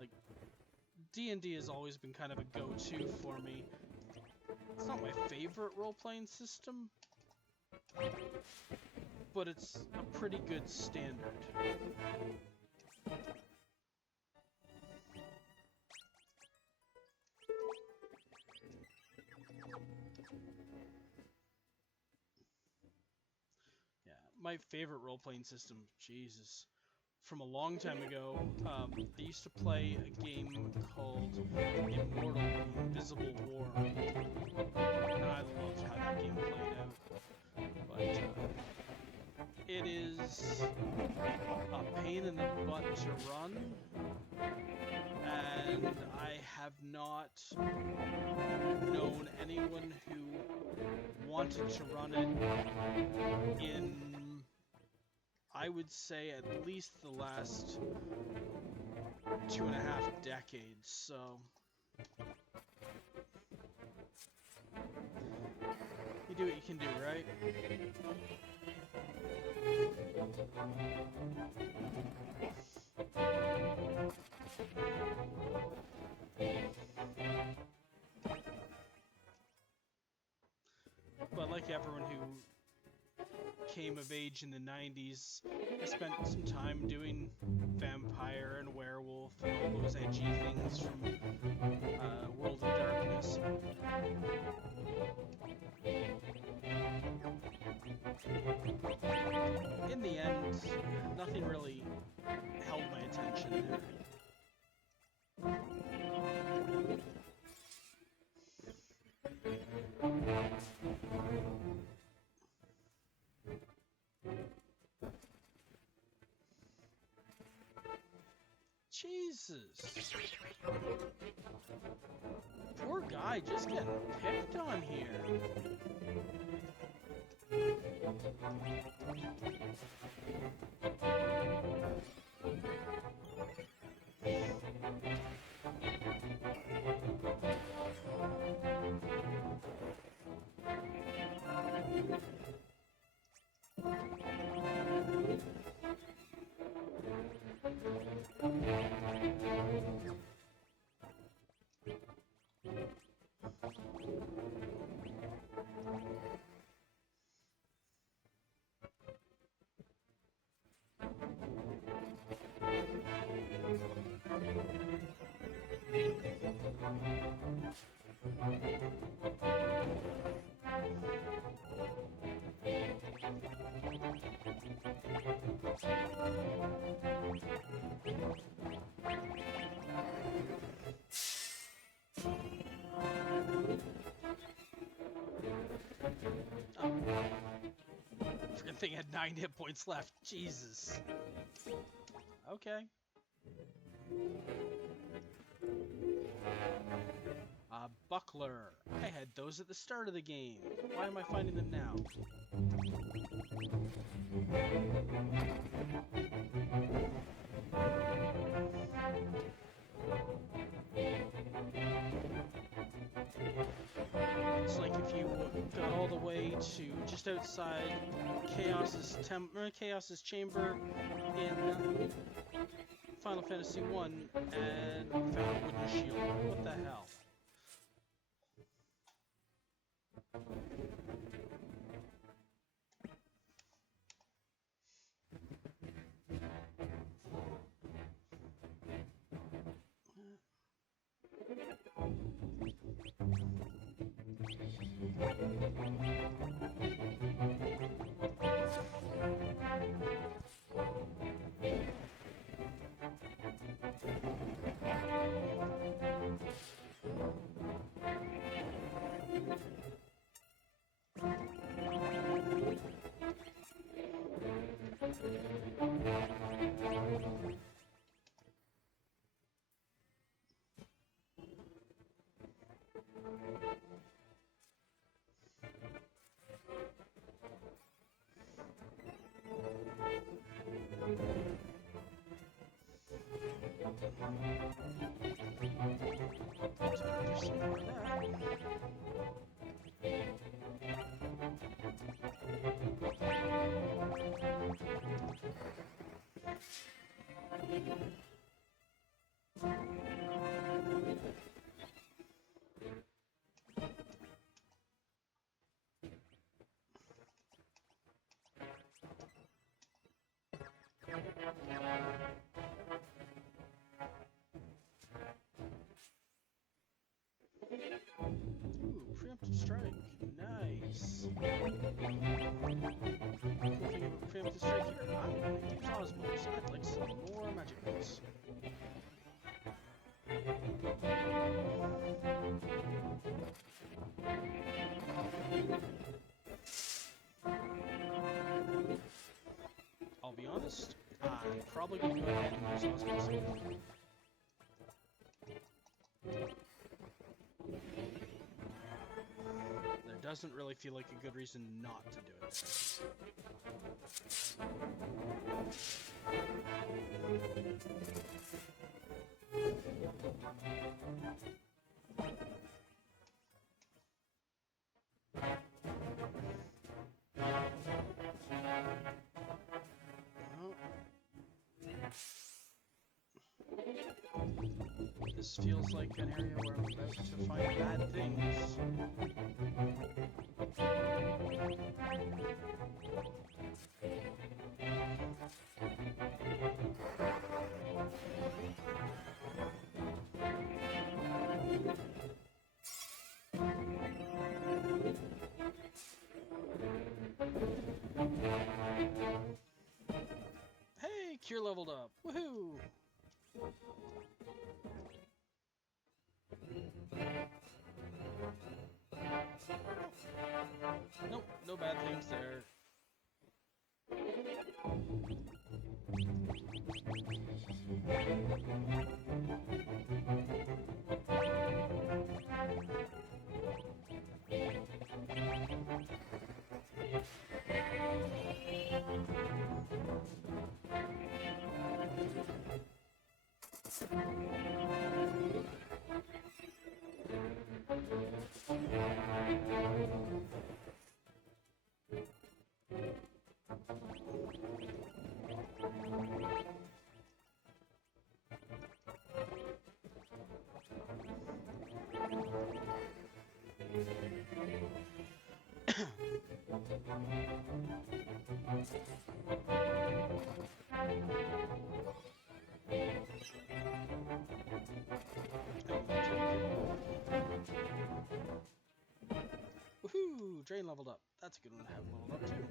Like, D&D has always been kind of a go-to for me. It's not my favorite role-playing system, but it's a pretty good standard. My favorite role-playing system, Jesus, from a long time ago, I used to play a game called Immortal, The Invisible War, and I loved how that game played out, but it is a pain in the butt to run, and I have not known anyone who wanted to run it in, I would say, at least the last 2.5 decades, so you do what you can do, right? But like everyone who came of age in the 90s, I spent some time doing vampire and werewolf and all those edgy things from World of Darkness. In the end, nothing really held my attention there. Jesus. Poor guy just getting picked on here. Freaking thing had 9 hit points left. Jesus. Okay. Buckler. I had those at the start of the game. Why am I finding them now? It's like if you got all the way to just outside Chaos's chamber in Final Fantasy 1 and found a wooden shield. What the hell? Ooh, preemptive strike. Nice. Cool thing about preemptive strike here, I'm going to use Osmos. I'd like some more magic balls. I'll be honest, I'm probably going to go ahead and use Osmos. There doesn't really feel like a good reason not to do it. This feels like an area where I'm about to find bad things. Cure leveled up. Woohoo! Nope, no bad things there. Woohoo! Drain leveled up. That's a good one to have leveled up too.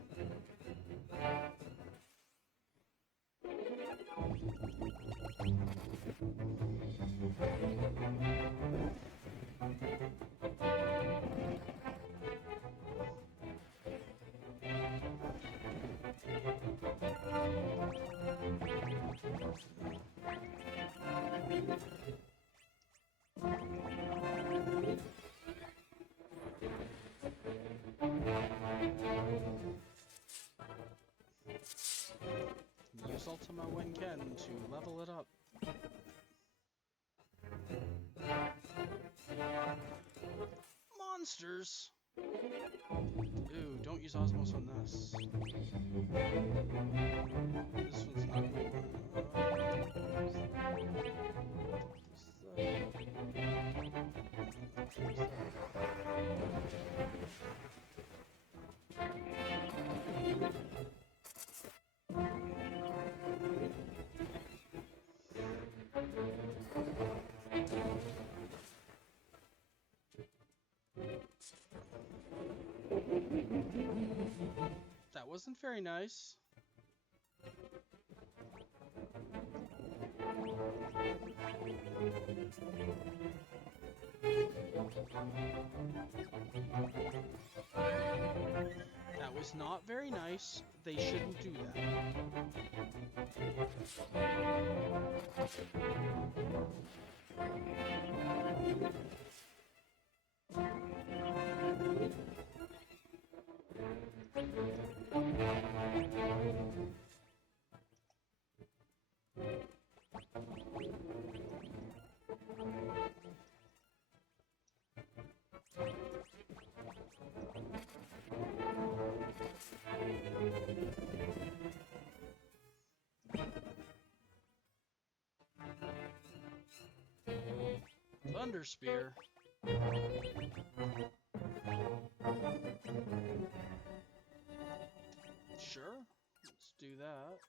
Use Ultima when can to level it up. Monsters! Ooh, don't use Osmos on this. This one's not good. That wasn't very nice. That was not very nice. They shouldn't do that. Thunder Spear. Sure, let's do that.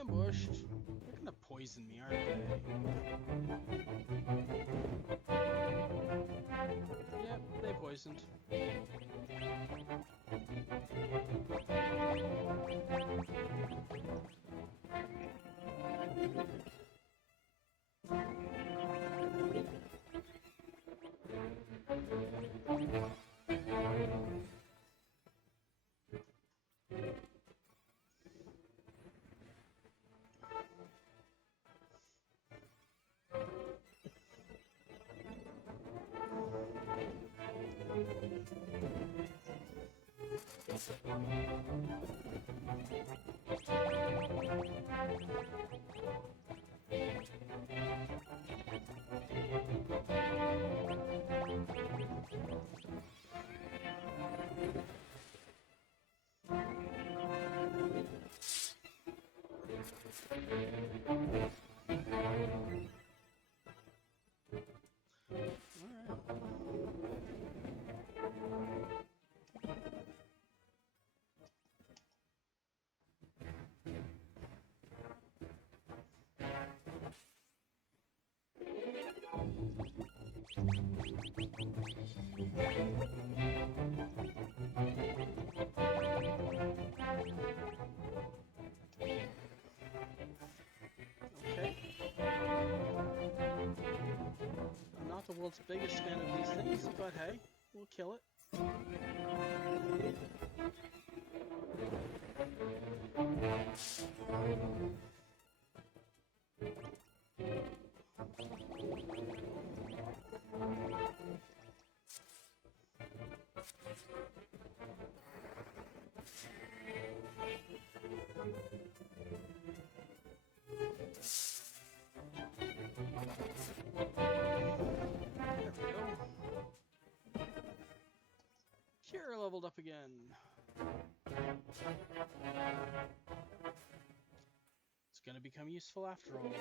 Ambushed. They're gonna poison me, aren't they? Yep, they poisoned. Okay. I'm not the world's biggest fan of these things, but hey, we'll kill it. Cure leveled up again. It's gonna become useful after all.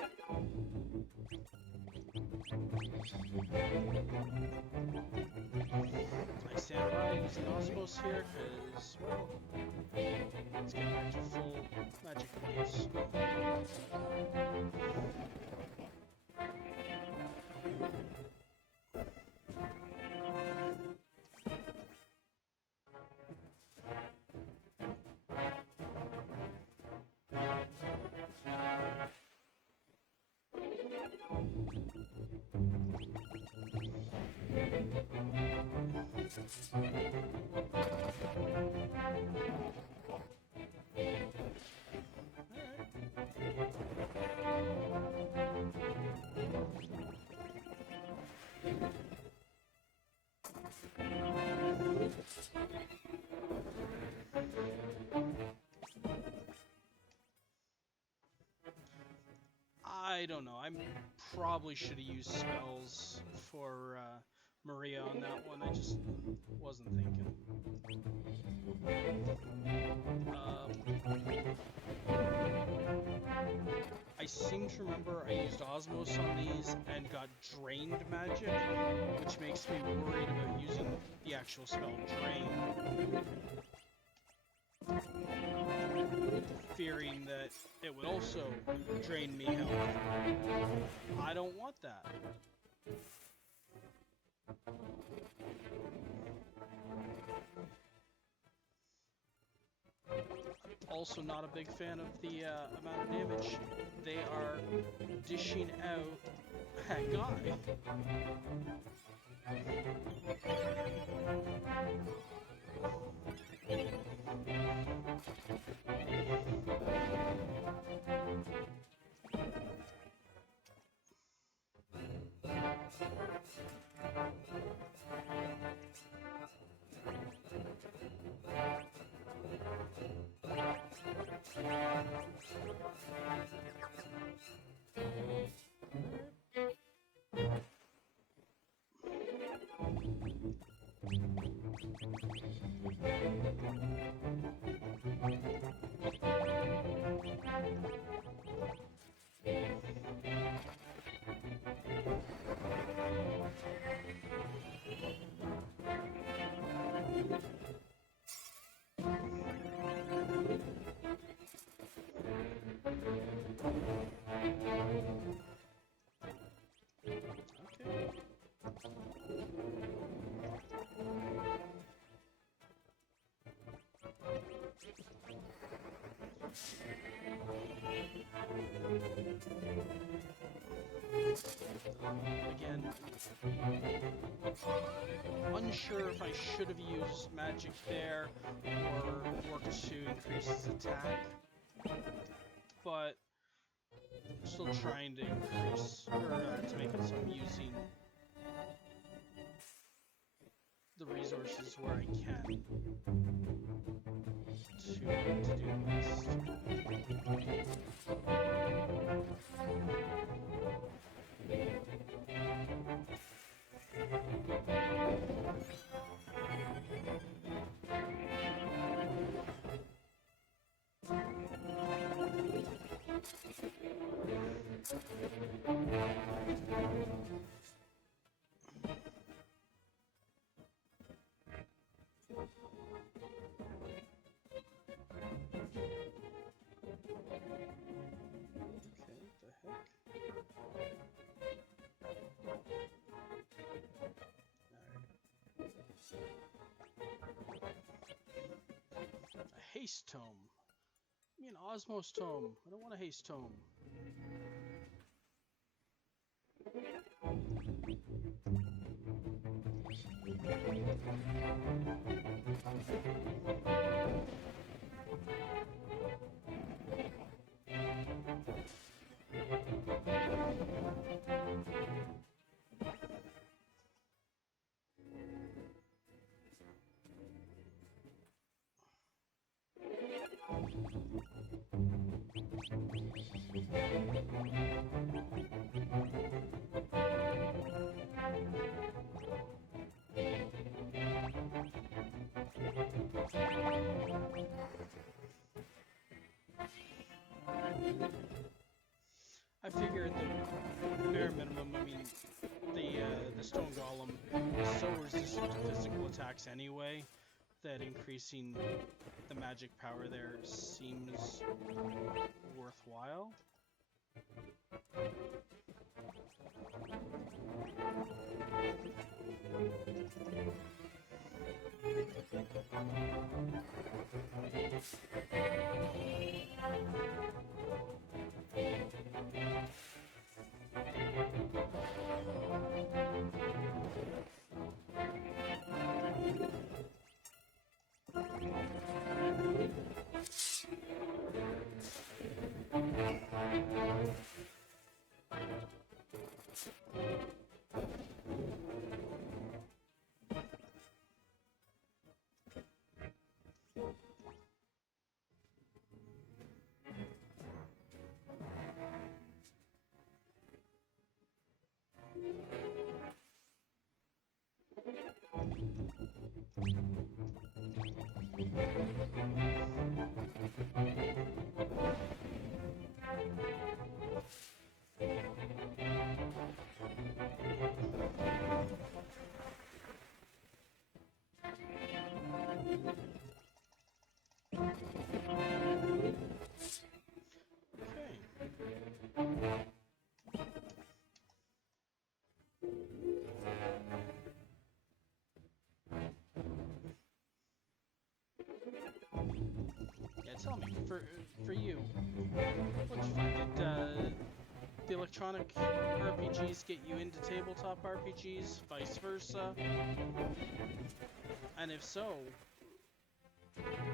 I stand by using Osmos here because, well, let's get back to full magic use. I don't know. I probably should have used spells for Maria on that one. I just wasn't thinking. I seem to remember I used Osmos on these and got drained magic, which makes me worried about using the actual spell Drain. Fearing that it would also drain me health. I don't want that. Also not a big fan of the amount of damage they are dishing out at Guy. Again, unsure if I should have used magic there or worked to increase his attack, but I'm still trying to increase, or to make it so I'm using the resources where I can to do this. haste tome. Give me an osmos tome. I don't want a haste tome. I figured the bare minimum, I mean, the stone golem is so resistant to physical attacks anyway, that increasing the magic power there seems worthwhile. Tell me, for you, what'd you find? Did the electronic RPGs get you into tabletop RPGs, vice versa? And if so,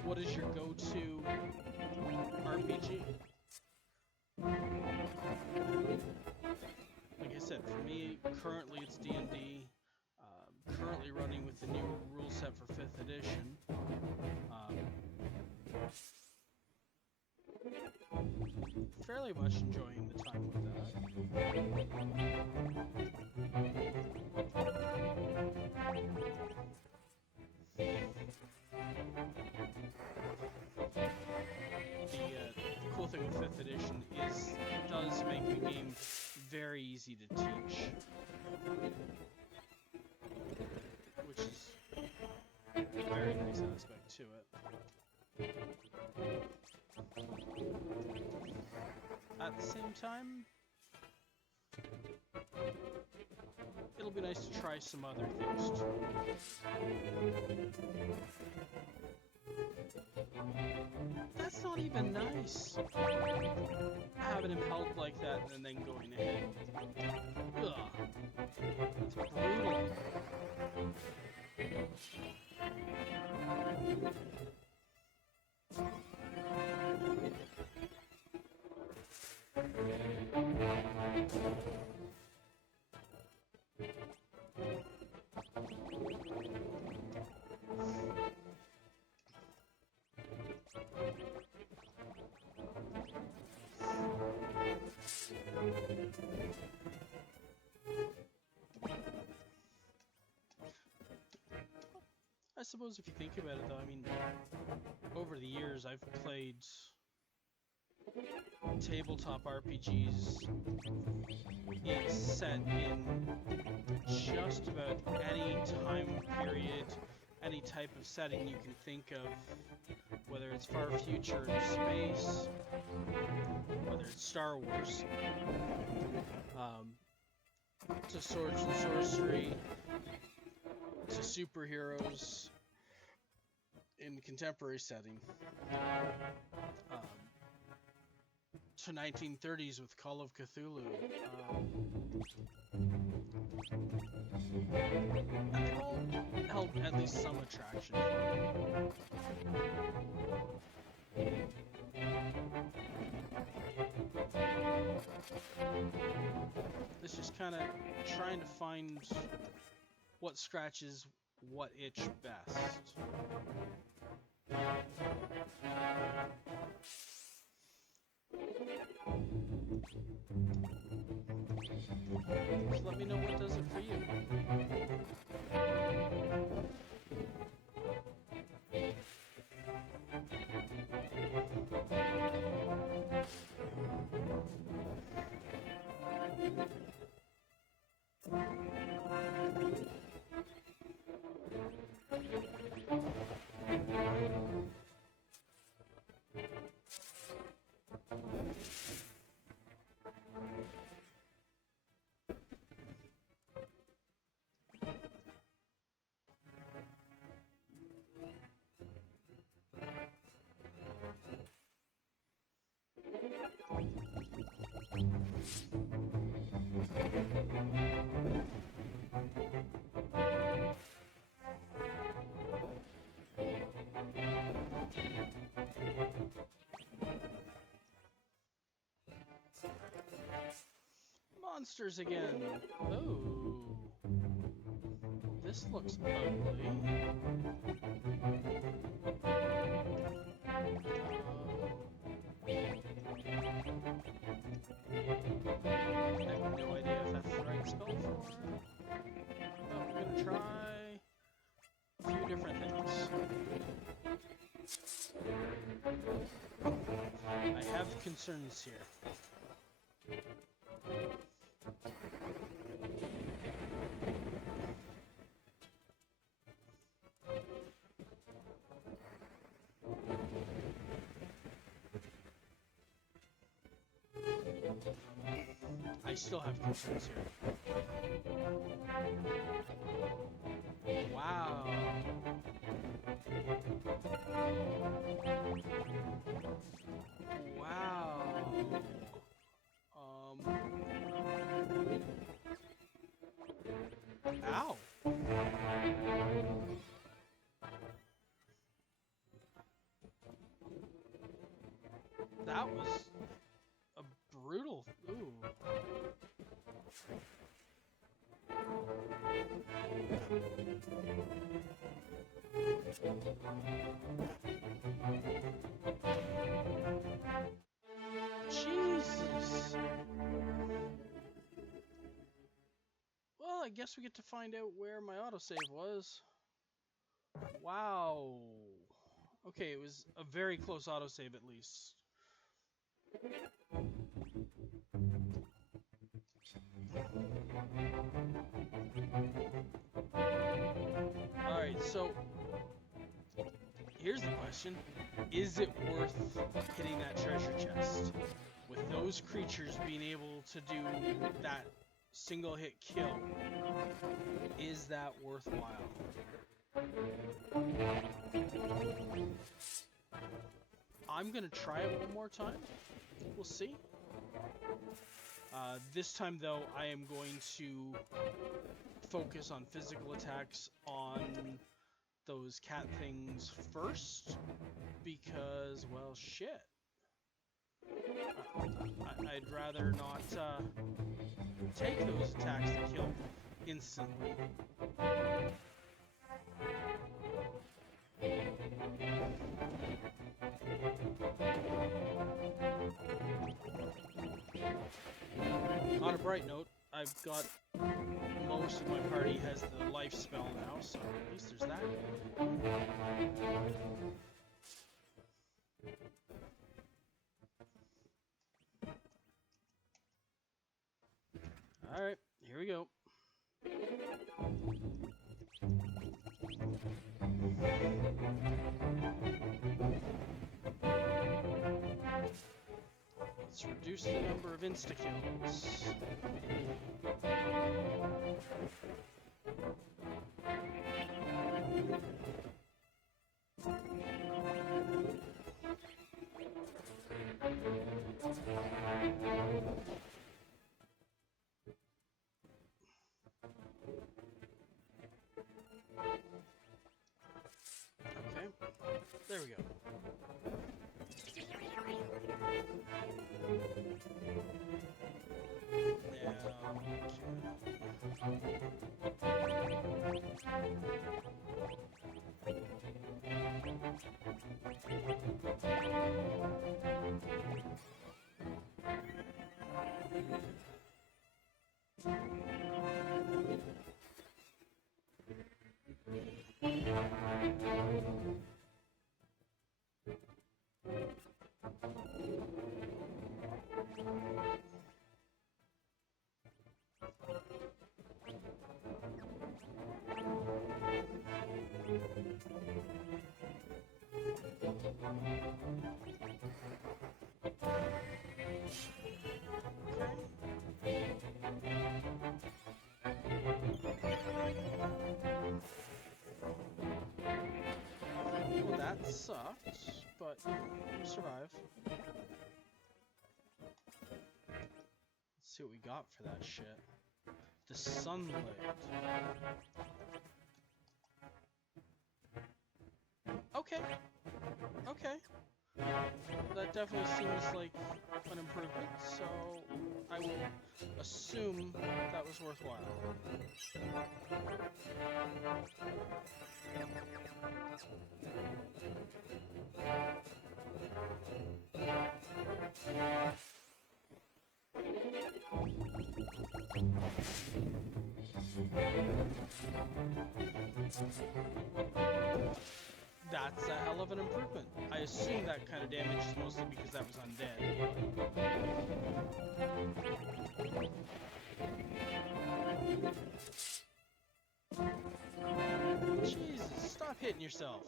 what is your go-to RPG? Like I said, for me, currently it's D&D. Currently running with the new rule set for 5th edition. Fairly much enjoying the time with that. The cool thing with 5th edition is it does make the game very easy to teach, which is a very nice aspect to it. At the same time, it'll be nice to try some other things too. That's not even nice. Having him held like that and then going ahead. Ugh. It's brutal. I suppose if you think about it though, I mean, over the years I've played tabletop RPGs set in just about any time period, any type of setting you can think of, whether it's far future space, whether it's Star Wars, to swords and sorcery, to superheroes. in contemporary setting to 1930s with Call of Cthulhu. And they've all held at least some attraction. It's just kind of trying to find what scratches what itch best. Just let me know what does it for you. Monsters again. Oh, this looks ugly. I have no idea if that's the right spell for it. But we're gonna try a few different things. I have concerns here. I still have concerns here. Wow. Wow. Ow. That was a brutal. Ooh. Jesus. Well, I guess we get to find out where my autosave was. Wow. Okay, it was a very close autosave at least. Alright, so here's the question. Is it worth hitting that treasure chest? With those creatures being able to do that single hit kill, is that worthwhile? I'm gonna try it one more time. We'll see. This time though, I am going to focus on physical attacks on those cat things first, because, well, shit. I'd rather not take those attacks to kill instantly. On a bright note, I've got most of my party has the life spell now, so at least there's that. Alright, here we go. Let's reduce the number of insta-kills. Well, that sucked, but we'll survive. Let's see what we got for that shit. The sunlight. Okay. Okay. That definitely seems like an improvement, so I will assume that was worthwhile. That's a hell of an improvement. I assume that kind of damage is mostly because that was undead. Jesus, stop hitting yourself.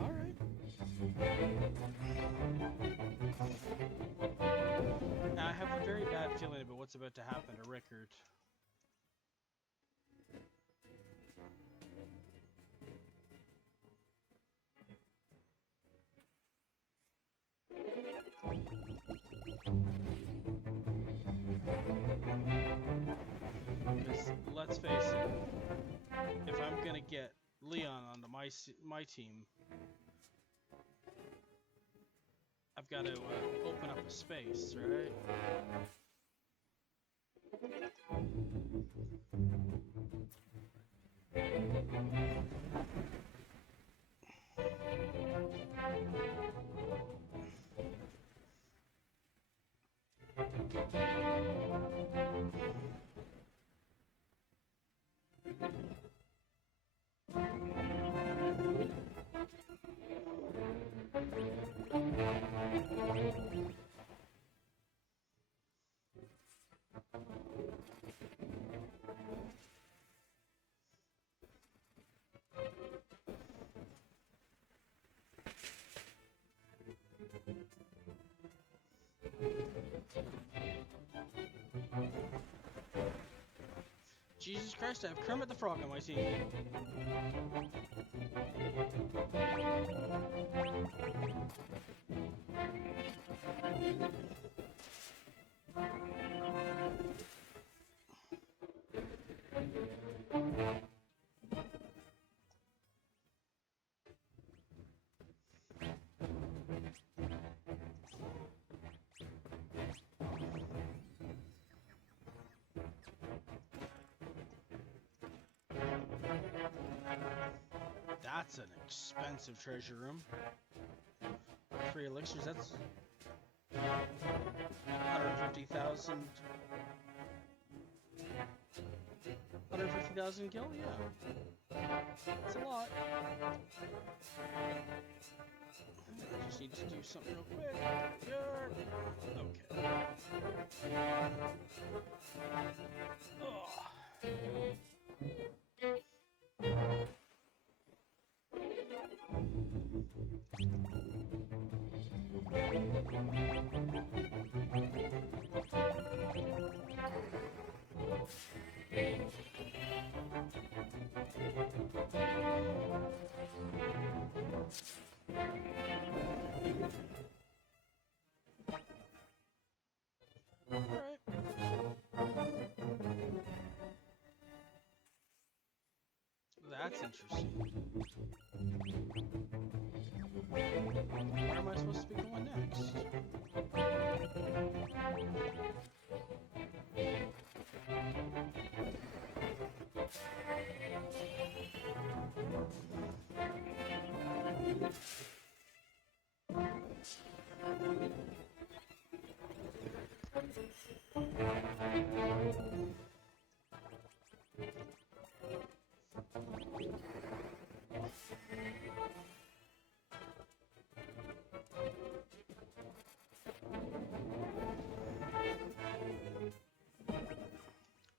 Alright. Now, I have a very bad feeling about what's about to happen to Rickard. Because, let's face it, if I'm gonna get Leon onto my team, I've got to open up a space, right? Jesus Christ, I have Kermit the Frog on my team. That's an expensive treasure room. 3 elixirs, that's 150,000. 150,000 gil? Yeah. That's a lot. I just need to do something real quick. Okay. Ugh. That's interesting. Where am I supposed to be going next?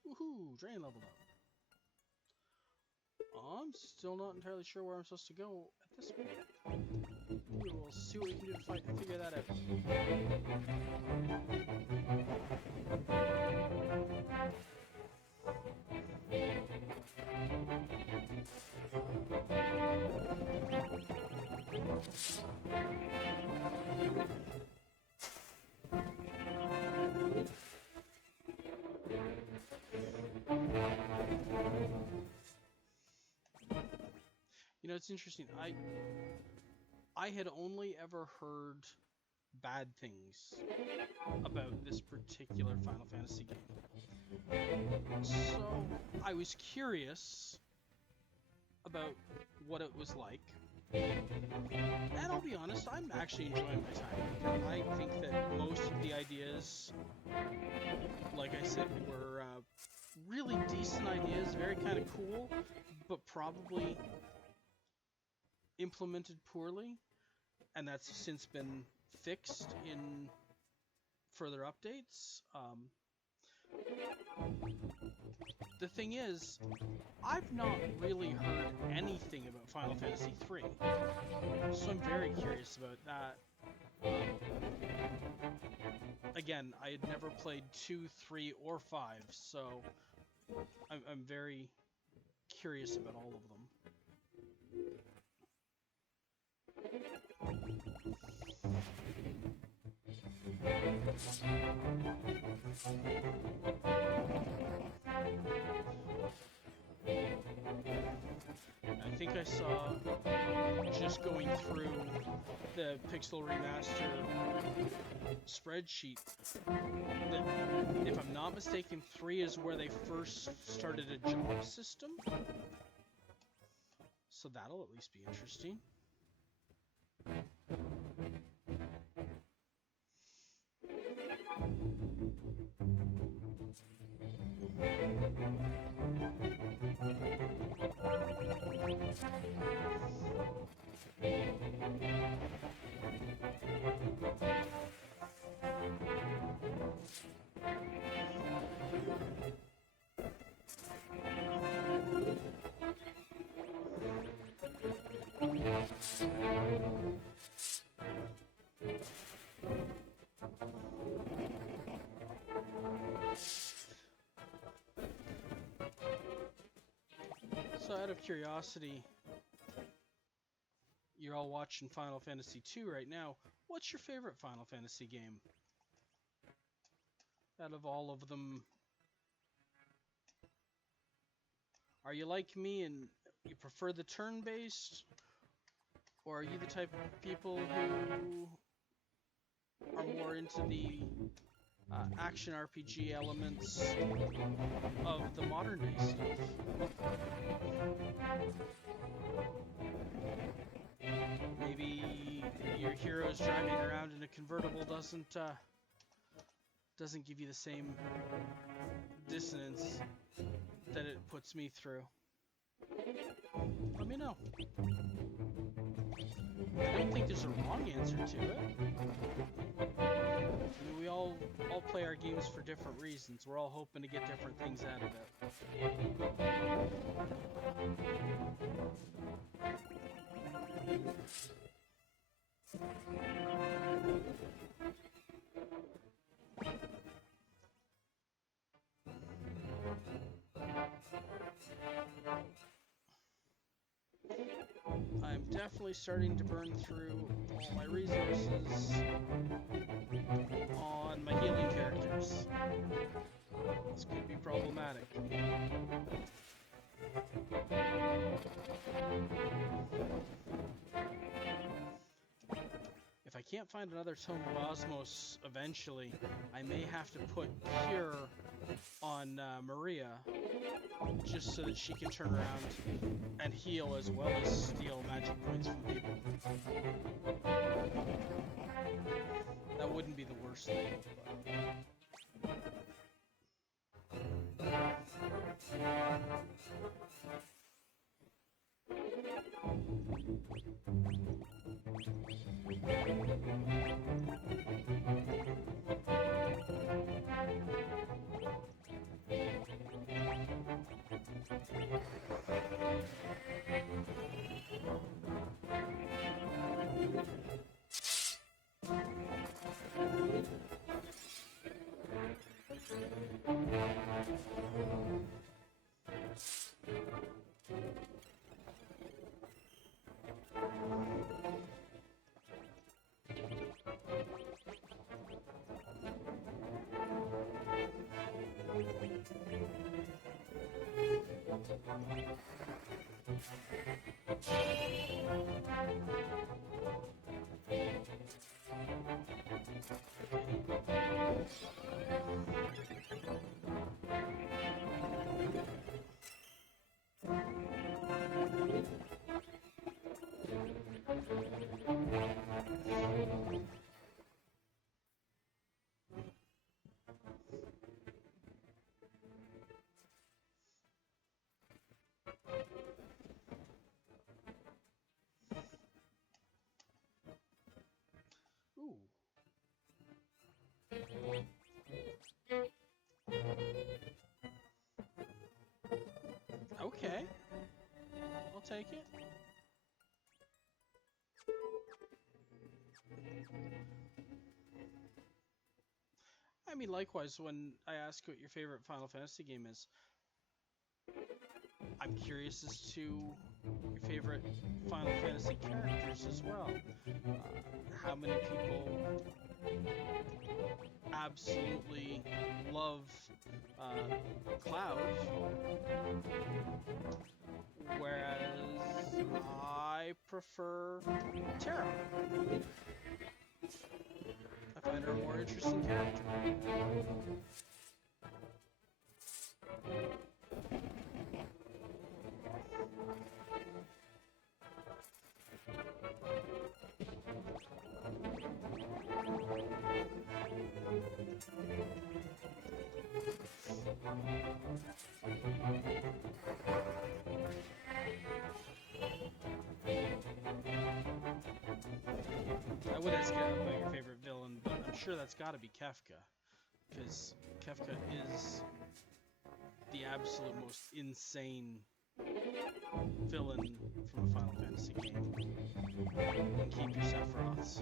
Woohoo! Drain leveled up. I'm still not entirely sure where I'm supposed to go at this point. We'll see what we can do to figure that out. You know, it's interesting. I had only ever heard bad things about this particular Final Fantasy game. So I was curious about what it was like. And I'll be honest, I'm actually enjoying my time. I think that most of the ideas, like I said, were really decent ideas, very kind of cool, but probably implemented poorly, and that's since been fixed in further updates. The thing is, I've not really heard anything about Final Fantasy III, so I'm very curious about that. Again, I had never played 2, 3, or 5, so I'm very curious about all of them. I think I saw, just going through the Pixel Remaster spreadsheet, that if I'm not mistaken, 3 is where they first started a job system. So that'll at least be interesting. So out of curiosity, you're all watching Final Fantasy II right now. What's your favorite Final Fantasy game? Out of all of them, are you like me and you prefer the turn-based? Or are you the type of people who are more into the action RPG elements of the modern day stuff? Maybe your hero's driving around in a convertible doesn't give you the same dissonance that it puts me through. Let me know. I don't think there's a wrong answer to it. I mean, we all play our games for different reasons. We're all hoping to get different things out of it. I'm definitely starting to burn through all my resources on my healing characters. This could be problematic. If I can't find another Tome of Osmos eventually, I may have to put Cure on Maria, just so that she can turn around and heal as well as steal magic points from people. That wouldn't be the worst thing. Ooh. Okay. I'll take it. I mean, likewise, when I ask what your favorite Final Fantasy game is, I'm curious as to your favorite Final Fantasy characters as well. How many people absolutely love Cloud, whereas I prefer Terra. I find her a more interesting character. I would ask about your favorite villain, but I'm sure that's got to be Kefka, because Kefka is the absolute most insane villain from a Final Fantasy game. And keep your Sephiroths.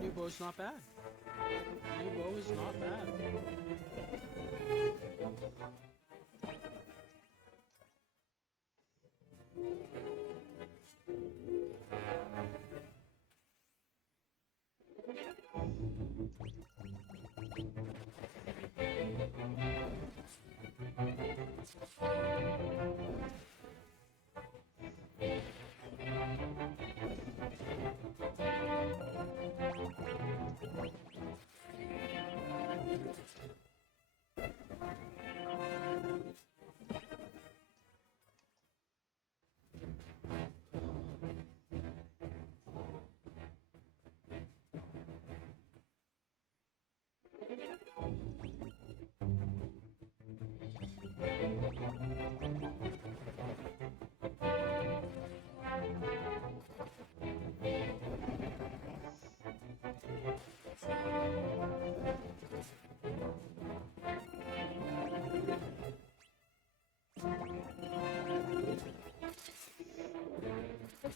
New bow's not bad. New bow is not bad.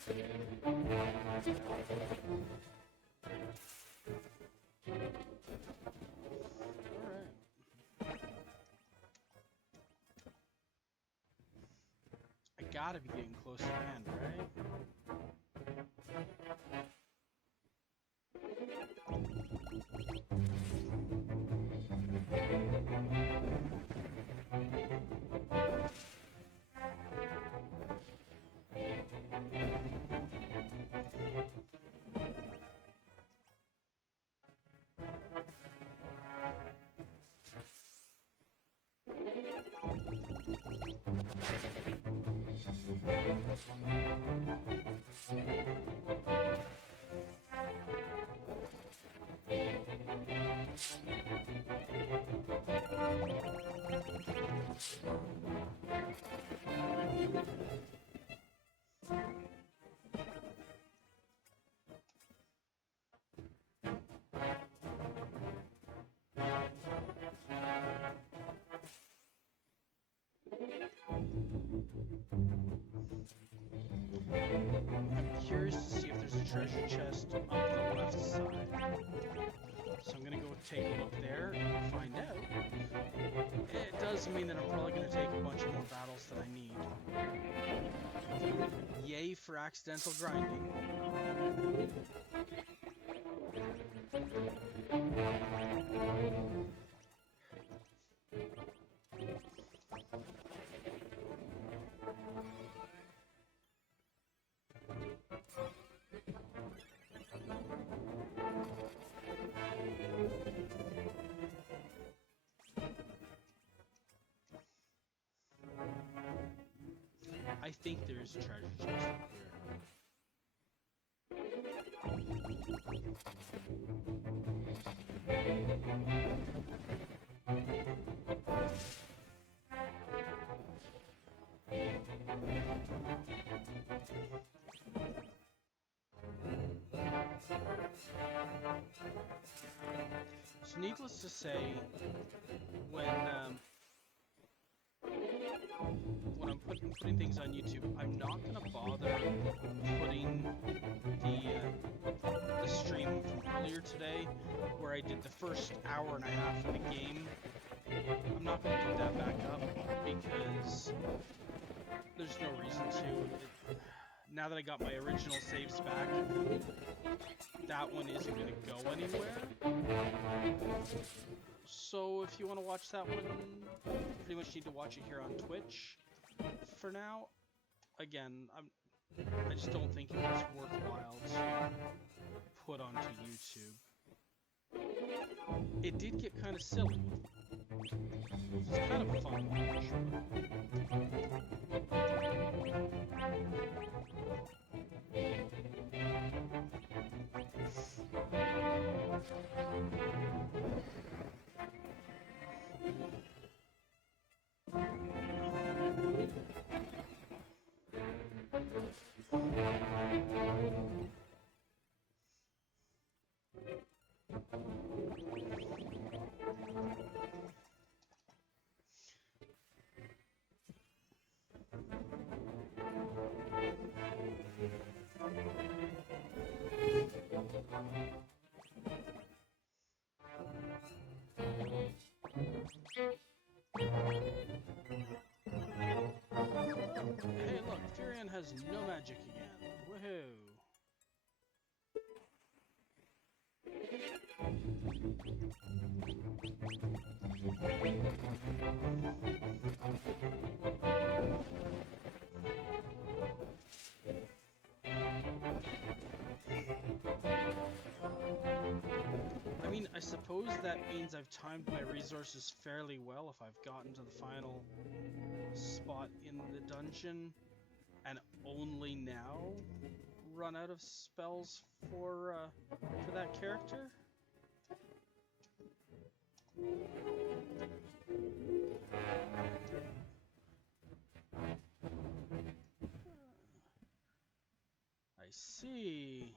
I gotta be getting close to the end, right? I'm curious to see if there's a treasure chest up the left side. So I'm gonna go take a look there and find out. It does mean that I'm probably gonna take a bunch more battles than I need. Yay for accidental grinding. I think there's a treasure chest up So needless to say, when I'm putting things on YouTube, I'm not gonna bother putting the stream from earlier today, where I did the first hour and a half of the game. I'm not gonna put that back up because there's no reason to. Now that I got my original saves back, that one isn't gonna go anywhere. So if you want to watch that one, you pretty much need to watch it here on Twitch. For now, again, I just don't think it was worthwhile to put onto YouTube. It did get kind of silly. It's kind of a fun watch. Hey look, Furion has no magic again. Woohoo! I mean, I suppose that means I've timed my resources fairly well if I've gotten to the final spot in the dungeon and only now run out of spells for that character. I see.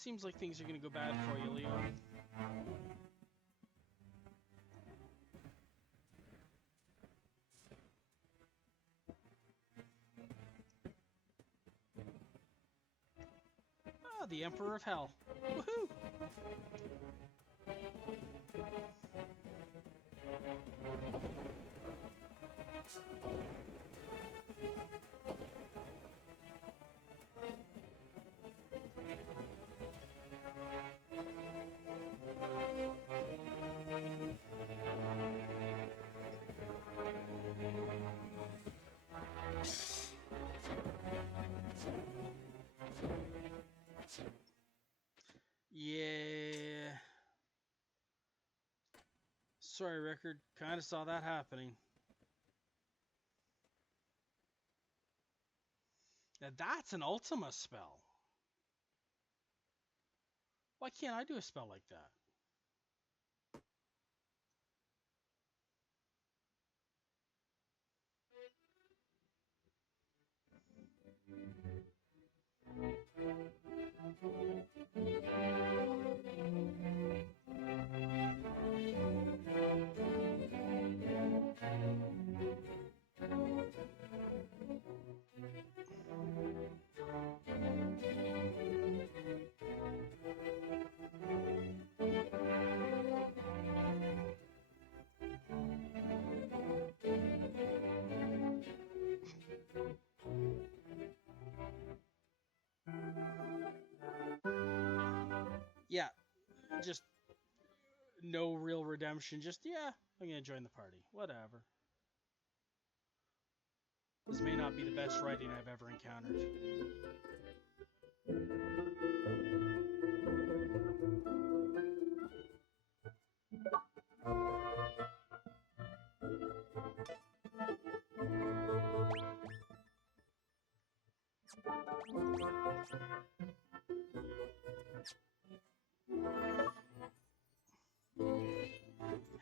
seems like things are gonna go bad for you, Leon. Ah, the Emperor of Hell. Woohoo! Yeah. Sorry, Rickard. Kind of saw that happening. Now that's an Ultima spell. Why can't I do a spell like that? Yeah, just no real redemption. Just, yeah, I'm going to join the party. Whatever. This may not be the best writing I've ever encountered.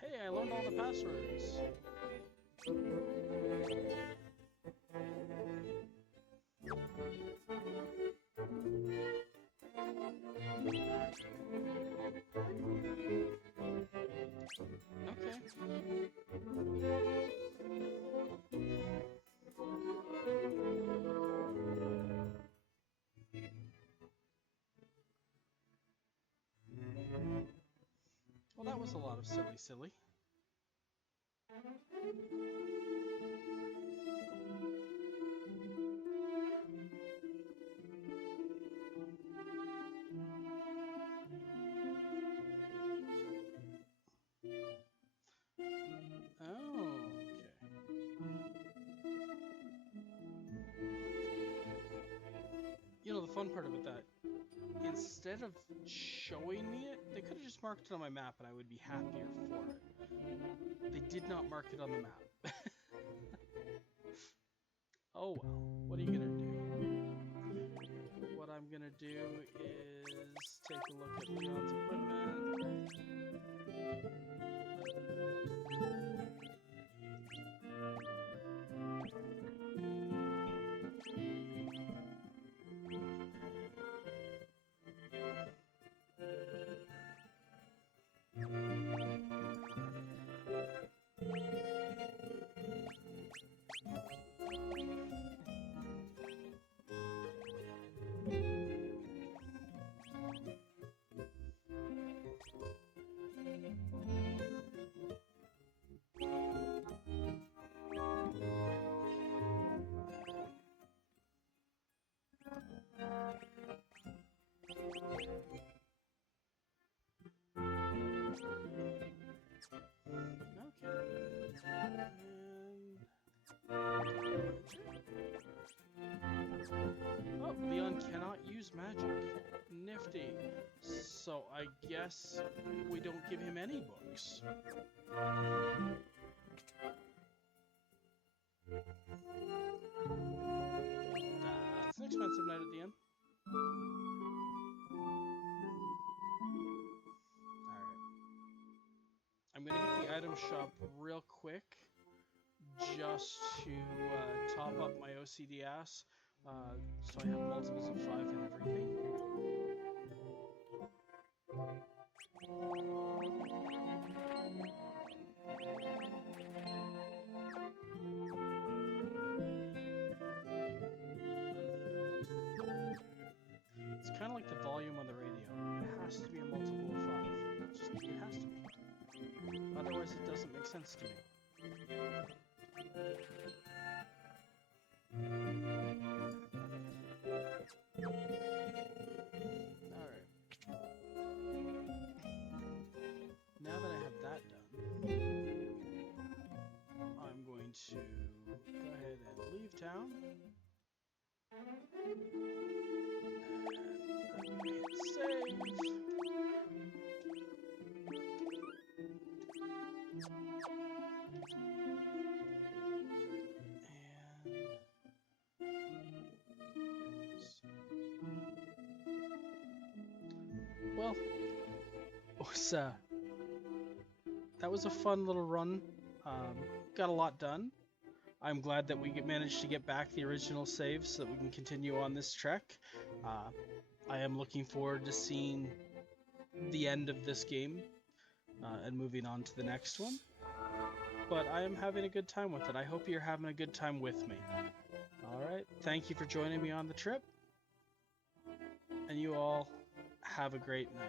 Hey, I learned all the passwords. Well, that was a lot of silly. You know, the fun part about that, instead of showing me it, they could have just marked it on my map and I would be happier for it. They did not mark it on the map. Oh well, what are you gonna do? What I'm gonna do is take a look at Leon's equipment. Oh, Leon cannot use magic. Nifty. So I guess we don't give him any books. That's an expensive night at the end. Alright. I'm gonna hit the item shop real quick just to top up my OCD ass. So I have multiples of 5 and everything. It's kind of like the volume on the radio. It has to be a multiple of 5. It has to be. Otherwise, it doesn't make sense to me. Alright. Now that I have that done, I'm going to go ahead and leave town. Save. Well, that was a fun little run. Got a lot done. I'm glad that we managed to get back the original save so that we can continue on this trek. I am looking forward to seeing the end of this game and moving on to the next one. But I am having a good time with it. I hope you're having a good time with me. Alright, thank you for joining me on the trip. And you all have a great night.